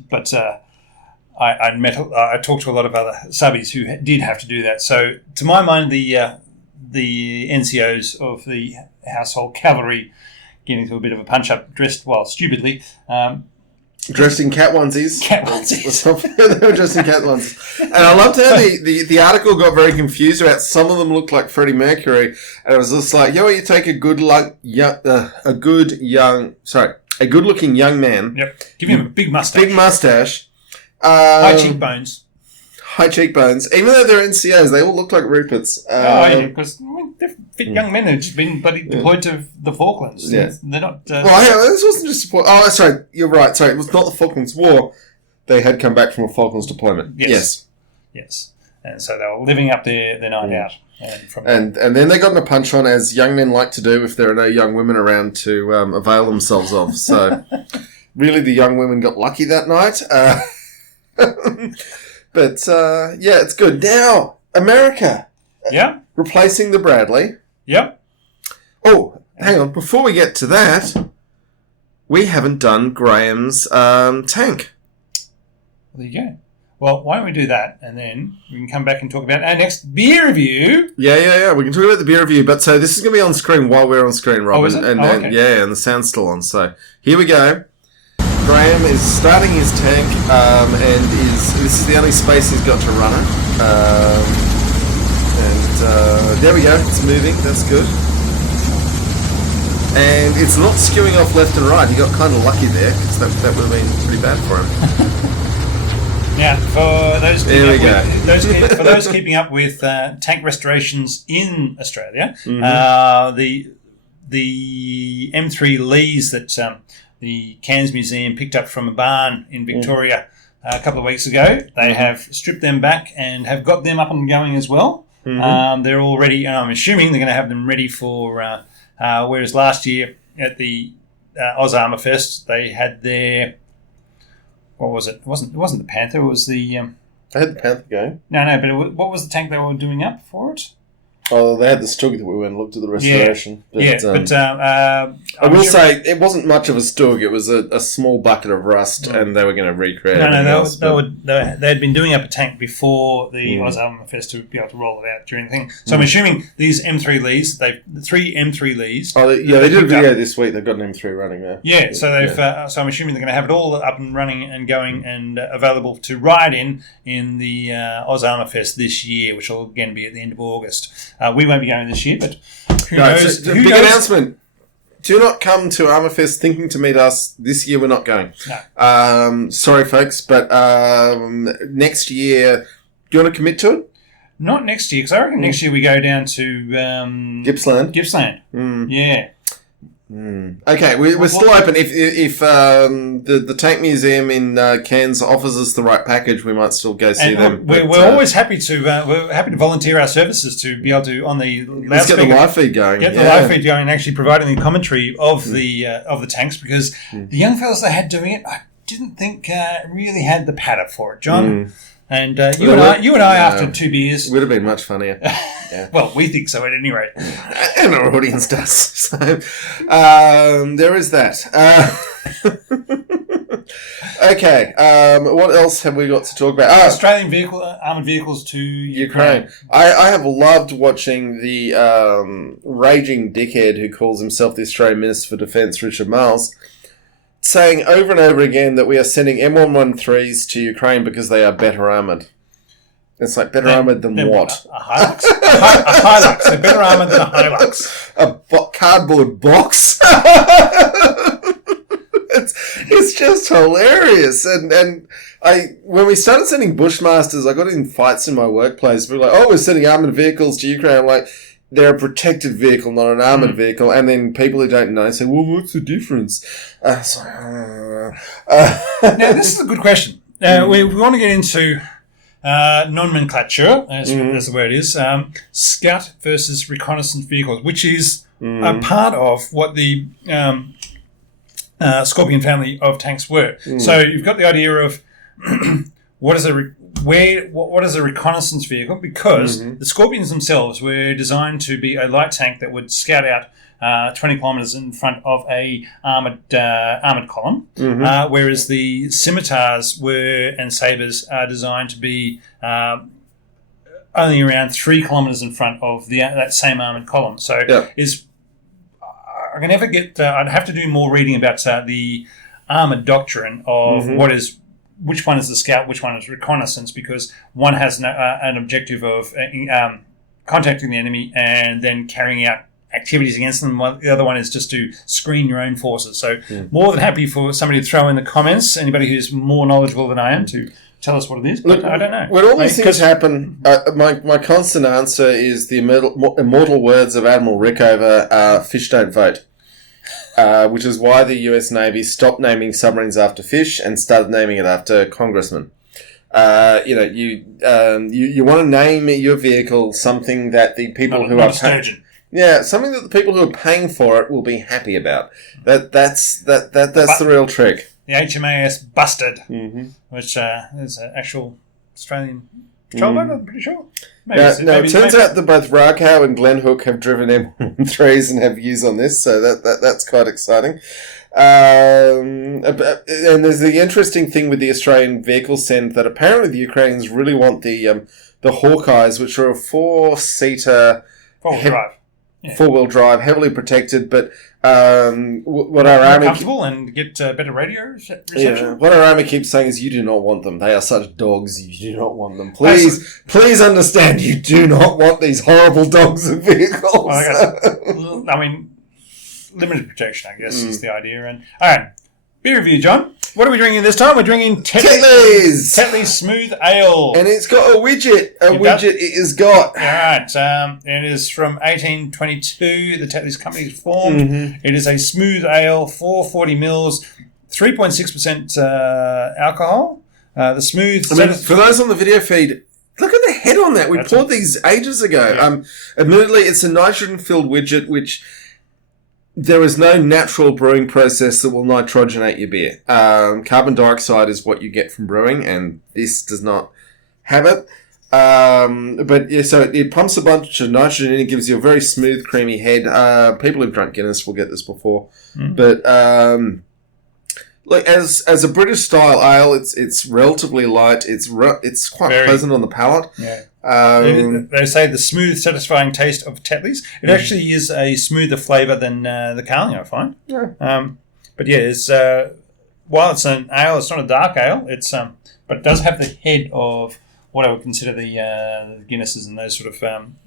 But I talked to a lot of other subbies who did have to do that. So to my mind, the NCOs of the household cavalry getting to a bit of a punch-up, dressed, well, stupidly, Dressed in cat onesies. Cat onesies. They were dressed in cat onesies. And I loved how the article got very confused about some of them looked like Freddie Mercury. And it was just like, you take a good looking young man. Yep. Give him a big mustache. Big mustache. High cheekbones. Even though they're NCOs, they all look like Ruperts. Because they're fit young men who've just been deployed to the Falklands. Yeah. They're not... this wasn't just support. Oh, sorry, you're right. Sorry, it was not the Falklands War. They had come back from a Falklands deployment. Yes. And so they were living up their night out. And then they got in a punch on, as young men like to do if there are no young women around to avail themselves of. So really the young women got lucky that night. But, it's good. Now, America. Yeah. Replacing the Bradley. Yep. Oh, hang on. Before we get to that, we haven't done Graham's tank. There you go. Well, why don't we do that, and then we can come back and talk about our next beer review. Yeah. We can talk about the beer review, but so this is going to be on screen while we're on screen, Rob. Oh, is it? And okay. And the sound's still on. So here we go. Graham is starting his tank, and this is the only space he's got to run it. There we go. It's moving. That's good. And it's not skewing off left and right. He got kind of lucky there, because that would have been pretty bad for him. Now, for those keeping up with tank restorations in Australia, the M3 Lees that the Cairns Museum picked up from a barn in Victoria a couple of weeks ago, they have stripped them back and have got them up and going as well. They're all ready, and I'm assuming they're going to have them ready for. Whereas last year at the Oz Armour Fest, they had their. What was it? It wasn't the Panther. It was the. They had the Panther going. No. But what was the tank they were doing up for it? Oh, they had the Stug that we went and looked at the restoration. I will say it wasn't much of a Stug. It was a small bucket of rust, and they were going to recreate it. They had been doing up a tank before the Oz Armour Fest to be able to roll it out during the thing. So I'm assuming these M3 Lees, the three M3 Lees. Oh, they did a video this week. They've got an M3 running there. Yeah, so they've. So I'm assuming they're going to have it all up and running and going and available to ride in the Oz Armour Fest this year, which will again be at the end of August. We won't be going this year, but who knows? Big announcement. Do not come to Armourfest thinking to meet us. This year we're not going. No. Sorry, folks, but next year, do you want to commit to it? Not next year, because I reckon next year we go down to... Gippsland. Yeah. Okay, we're still open. If the Tank Museum in Cairns offers us the right package, we might still go see them. We're always happy to volunteer our services to be able to on the let's get the live feed going. Get the live feed going and actually providing the commentary of the tanks, because the young fellas they had doing it, I didn't think really had the patter for it, John. And you and I, after 2 beers, would have been much funnier. Yeah. Well, we think so at any rate, and our audience does. So there is that. Okay, what else have we got to talk about? Australian armoured vehicles to Ukraine. I have loved watching the raging dickhead who calls himself the Australian Minister for Defence, Richard Marles, saying over and over again that we are sending M113s to Ukraine because they are better armoured. It's like better armoured than what? A Hilux. A Hilux. They're better armoured than a Hilux. A cardboard box? It's just hilarious. And when we started sending Bushmasters, I got in fights in my workplace. We were like, we're sending armoured vehicles to Ukraine. I'm like, they're a protected vehicle, not an armoured vehicle. And then people who don't know say, well, what's the difference? Now, this is a good question. We want to get into nomenclature, as the word is, scout versus reconnaissance vehicles, which is a part of what the Scorpion family of tanks were. So you've got the idea of what is a reconnaissance vehicle, because the Scorpions themselves were designed to be a light tank that would scout out 20 kilometres in front of a armoured column, whereas the Scimitars and Sabres are designed to be only around 3 kilometres in front of that same armoured column. So I can never get... I'd have to do more reading about the armoured doctrine of which one is the scout, which one is reconnaissance, because one has an objective of contacting the enemy and then carrying out activities against them. The other one is just to screen your own forces. So more than happy for somebody to throw in the comments, anybody who's more knowledgeable than I am, to tell us what it is. But look, I don't know. When all these things happen, my constant answer is the immortal words of Admiral Rickover, fish don't vote. Which is why the US Navy stopped naming submarines after fish and started naming it after congressmen. You want to name your vehicle something that the people who are sturgeon. Something that the people who are paying for it will be happy about. That's the real trick. The HMAS Busted, which is an actual Australian patrol boat, I'm pretty sure. It turns out that both Rakow and Glenhook have driven M13s and have views on this, so that's quite exciting. And there's the interesting thing with the Australian vehicle send that apparently the Ukrainians really want the Hawkeyes, which are a four-seater... Four-wheel drive, heavily protected, but what our army... comfortable and get better radio reception? Yeah, what our army keeps saying is you do not want them. They are such dogs, you do not want them. Please understand, you do not want these horrible dogs and vehicles. Well, I mean, limited protection, I guess, is the idea. And all right, beer review, John. What are we drinking this time? We're drinking Tetley's Smooth Ale. And it's got a widget. It has got. All right. It is from 1822. The Tetley's company is formed. It is a smooth ale, 440 mils, 3.6% alcohol. The smooth... for those on the video feed, look at the head on that. We poured these ages ago. Yeah. Admittedly, it's a nitrogen-filled widget, which... There is no natural brewing process that will nitrogenate your beer. Carbon dioxide is what you get from brewing, and this does not have it. So it pumps a bunch of nitrogen in. It gives you a very smooth, creamy head. People who've drunk Guinness will get this before. But look, as a British style ale, it's relatively light. It's quite pleasant on the palate. Yeah. They say the smooth, satisfying taste of Tetley's. It actually is a smoother flavour than the Carling, I find. Yeah. But yeah, it's while it's an ale, it's not a dark ale. It's but it does have the head of what I would consider the Guinnesses and those sort of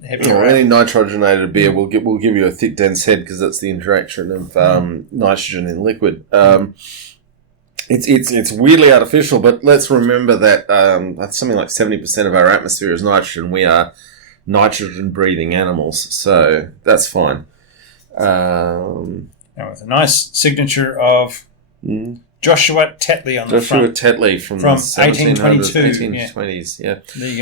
heavy. Any nitrogenated beer will give you a thick, dense head because that's the interaction of nitrogen in liquid. It's weirdly artificial, but let's remember that something like 70% of our atmosphere is nitrogen. We are nitrogen-breathing animals, so that's fine. Now with a nice signature of Joshua Tetley on the front. Joshua Tetley from 1822. 1820s, yeah. There you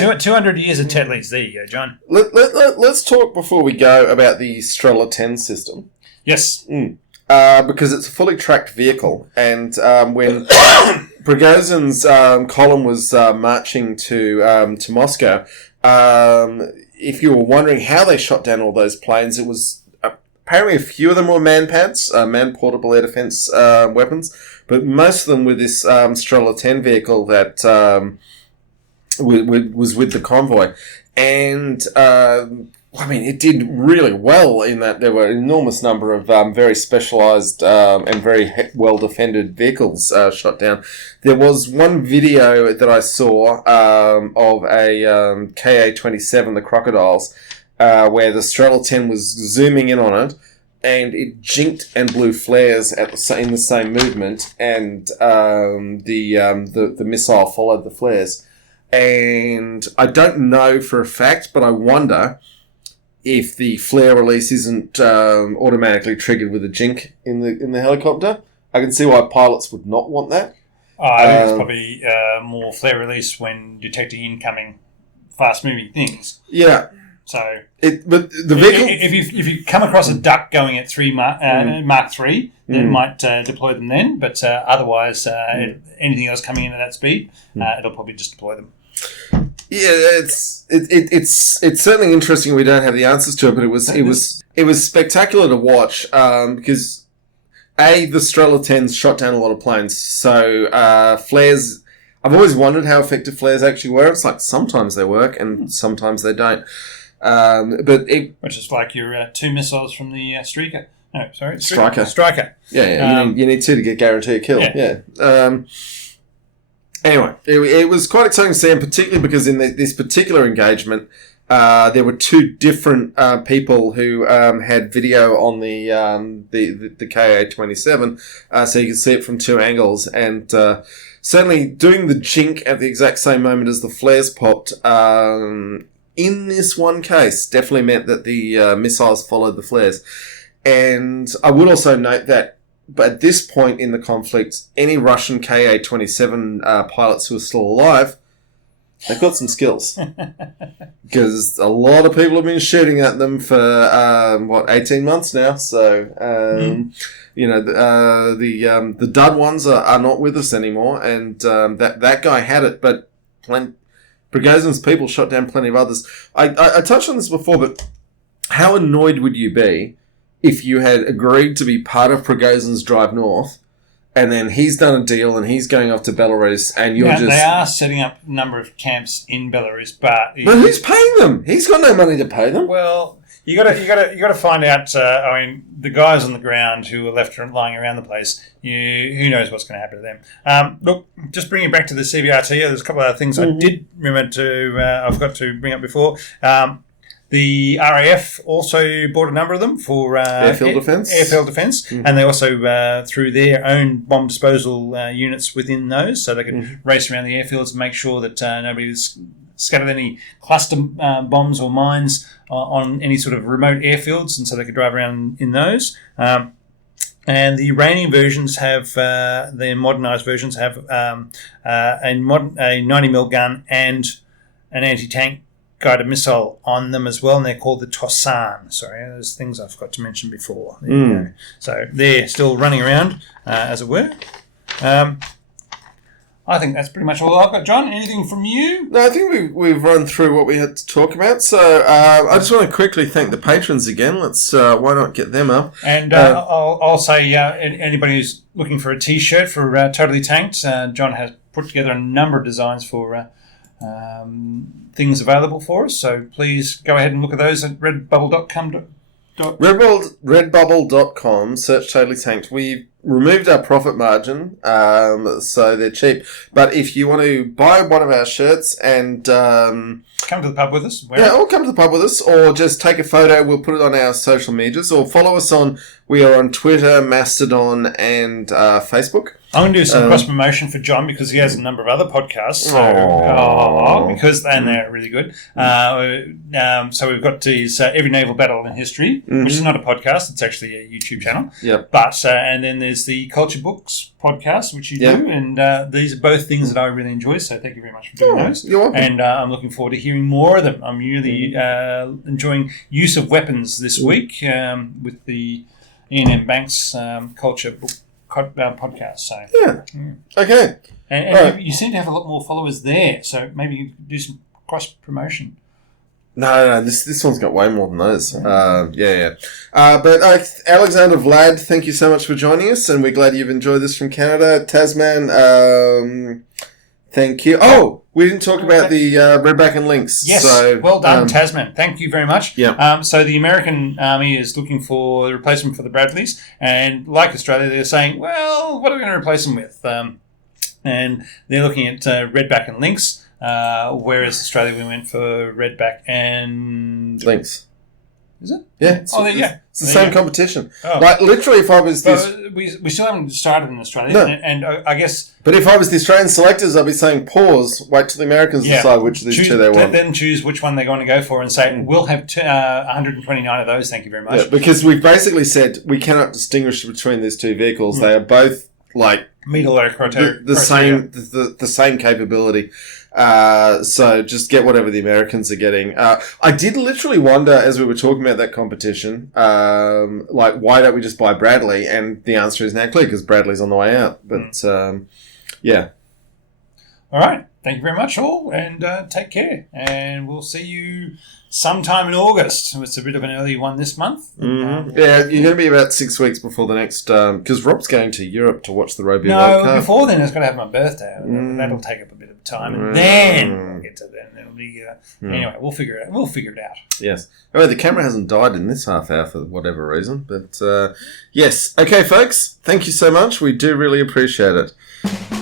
go. 200 years of Tetley's. There you go, John. Let's talk before we go about the Strela 10 system. Yes. Because it's a fully tracked vehicle, and when Prigozin's column was marching to Moscow, if you were wondering how they shot down all those planes, it was apparently a few of them were man-pads, man-portable air defense weapons, but most of them were this Strela 10 vehicle that was with the convoy, and it did really well in that there were an enormous number of very specialised and very well-defended vehicles shot down. There was one video that I saw of a KA-27, the Crocodiles, where the Strela 10 was zooming in on it, and it jinked and blew flares in the same movement, and the missile followed the flares. And I don't know for a fact, but I wonder if the flare release isn't automatically triggered with a jink in the helicopter. I can see why pilots would not want that. I think it's probably more flare release when detecting incoming fast-moving things. Yeah. So, but the vehicle, if you come across a duck going at Mach 3, then it might deploy them then. But otherwise, anything else coming in at that speed, it'll probably just deploy them. Yeah, it's certainly interesting. We don't have the answers to it, but it was spectacular to watch because the Strela 10s shot down a lot of planes. So flares, I've always wondered how effective flares actually were. It's like sometimes they work and sometimes they don't. Which is like your two missiles from the Streaker. No, sorry. Striker. Yeah. You need two to get guarantee a kill. Yeah. Anyway, it was quite exciting to see, and particularly because in this particular engagement, there were two different people who had video on the KA-27, so you could see it from two angles, and certainly doing the jink at the exact same moment as the flares popped, in this one case, definitely meant that the missiles followed the flares. And I would also note that but at this point in the conflict, any Russian KA-27 pilots who are still alive, they've got some skills. Because a lot of people have been shooting at them for, 18 months now. So, the dud ones are not with us anymore. And that guy had it, but Prigozhin's people shot down plenty of others. I touched on this before, but how annoyed would you be if you had agreed to be part of Prigozhin's drive north, and then he's done a deal and he's going off to Belarus, and you're just... They are setting up a number of camps in Belarus, but... But who's paying them? He's got no money to pay them. Well, you got to find out. The guys on the ground who are left lying around the place, who knows what's going to happen to them? Look, just bringing it back to the CVRT. There's a couple of other things I did remember to. I forgot to bring up before. The RAF also bought a number of them for airfield defence, and they also threw their own bomb disposal units within those, so they could race around the airfields and make sure that nobody was scattered any cluster bombs or mines on any sort of remote airfields, and so they could drive around in those. And the Iranian versions have, the modernised versions have a 90mm gun and an anti-tank guided missile on them as well, and they're called the Tosan. Sorry, those things I forgot to mention before. There you go. So they're still running around, as it were. I think that's pretty much all I've got, John. Anything from you? No, I think we've run through what we had to talk about. So I just want to quickly thank the patrons again. Let's why not get them up? And I'll say anybody who's looking for a T-shirt for Totally Tanked, John has put together a number of designs for things available for us. So please go ahead and look at those at redbubble.com. Redbubble.com, search Totally Tanked. We've removed our profit margin, so they're cheap. But if you want to buy one of our shirts and... come to the pub with us. Or come to the pub with us, or just take a photo. We'll put it on our social medias, or follow us on... We are on Twitter, Mastodon, and Facebook. I'm going to do some cross-promotion for John because he has a number of other podcasts. And they're really good. So we've got his Every Naval Battle in History, which is not a podcast. It's actually a YouTube channel. Yep. But and then there's the Culture Books podcast, which you do. And these are both things that I really enjoy. So thank you very much for doing those. You're welcome. And I'm looking forward to hearing more of them. I'm really enjoying use of weapons this week with the Ian M. Banks Culture Book podcast. So okay, and you seem to have a lot more followers there, so maybe you could do some cross promotion. No, this one's got way more than those. But Alexander Vlad, thank you so much for joining us, and we're glad you've enjoyed this from Canada. Tasman, thank you. Oh, we didn't talk about the Redback and Lynx. Yes, so, well done, Tasman. Thank you very much. Yeah. So the American Army is looking for the replacement for the Bradleys, and like Australia, they're saying, well, what are we going to replace them with? And they're looking at Redback and Lynx, whereas Australia, we went for Redback and... Lynx. Is it? Yeah. It's the same competition. Oh. Like, literally, if I was this... We still haven't started in Australia. No. And I guess... But if I was the Australian selectors, I'd be saying, pause, wait till the Americans decide which of these two they want. Let them choose which one they're going to go for and say, we'll have 129 of those, thank you very much. Yeah, because we've basically said we cannot distinguish between these two vehicles. They are both, like... the same capability. So just get whatever the Americans are getting. I did literally wonder, as we were talking about that competition, why don't we just buy Bradley? And the answer is now clear, because Bradley's on the way out. But, All right. thank you very much, all, and take care. And we'll see you sometime in August. It's a bit of an early one this month. Mm-hmm. Yeah, you're going to be about 6 weeks before the next... Because Rob's going to Europe to watch the Rugby World Cup. No, before then it's going to have my birthday. That'll take up a bit of time. And then we'll get to then. It'll be... Anyway, we'll figure it out. Yes. Oh, the camera hasn't died in this half hour for whatever reason. But, yes. Okay, folks. Thank you so much. We do really appreciate it.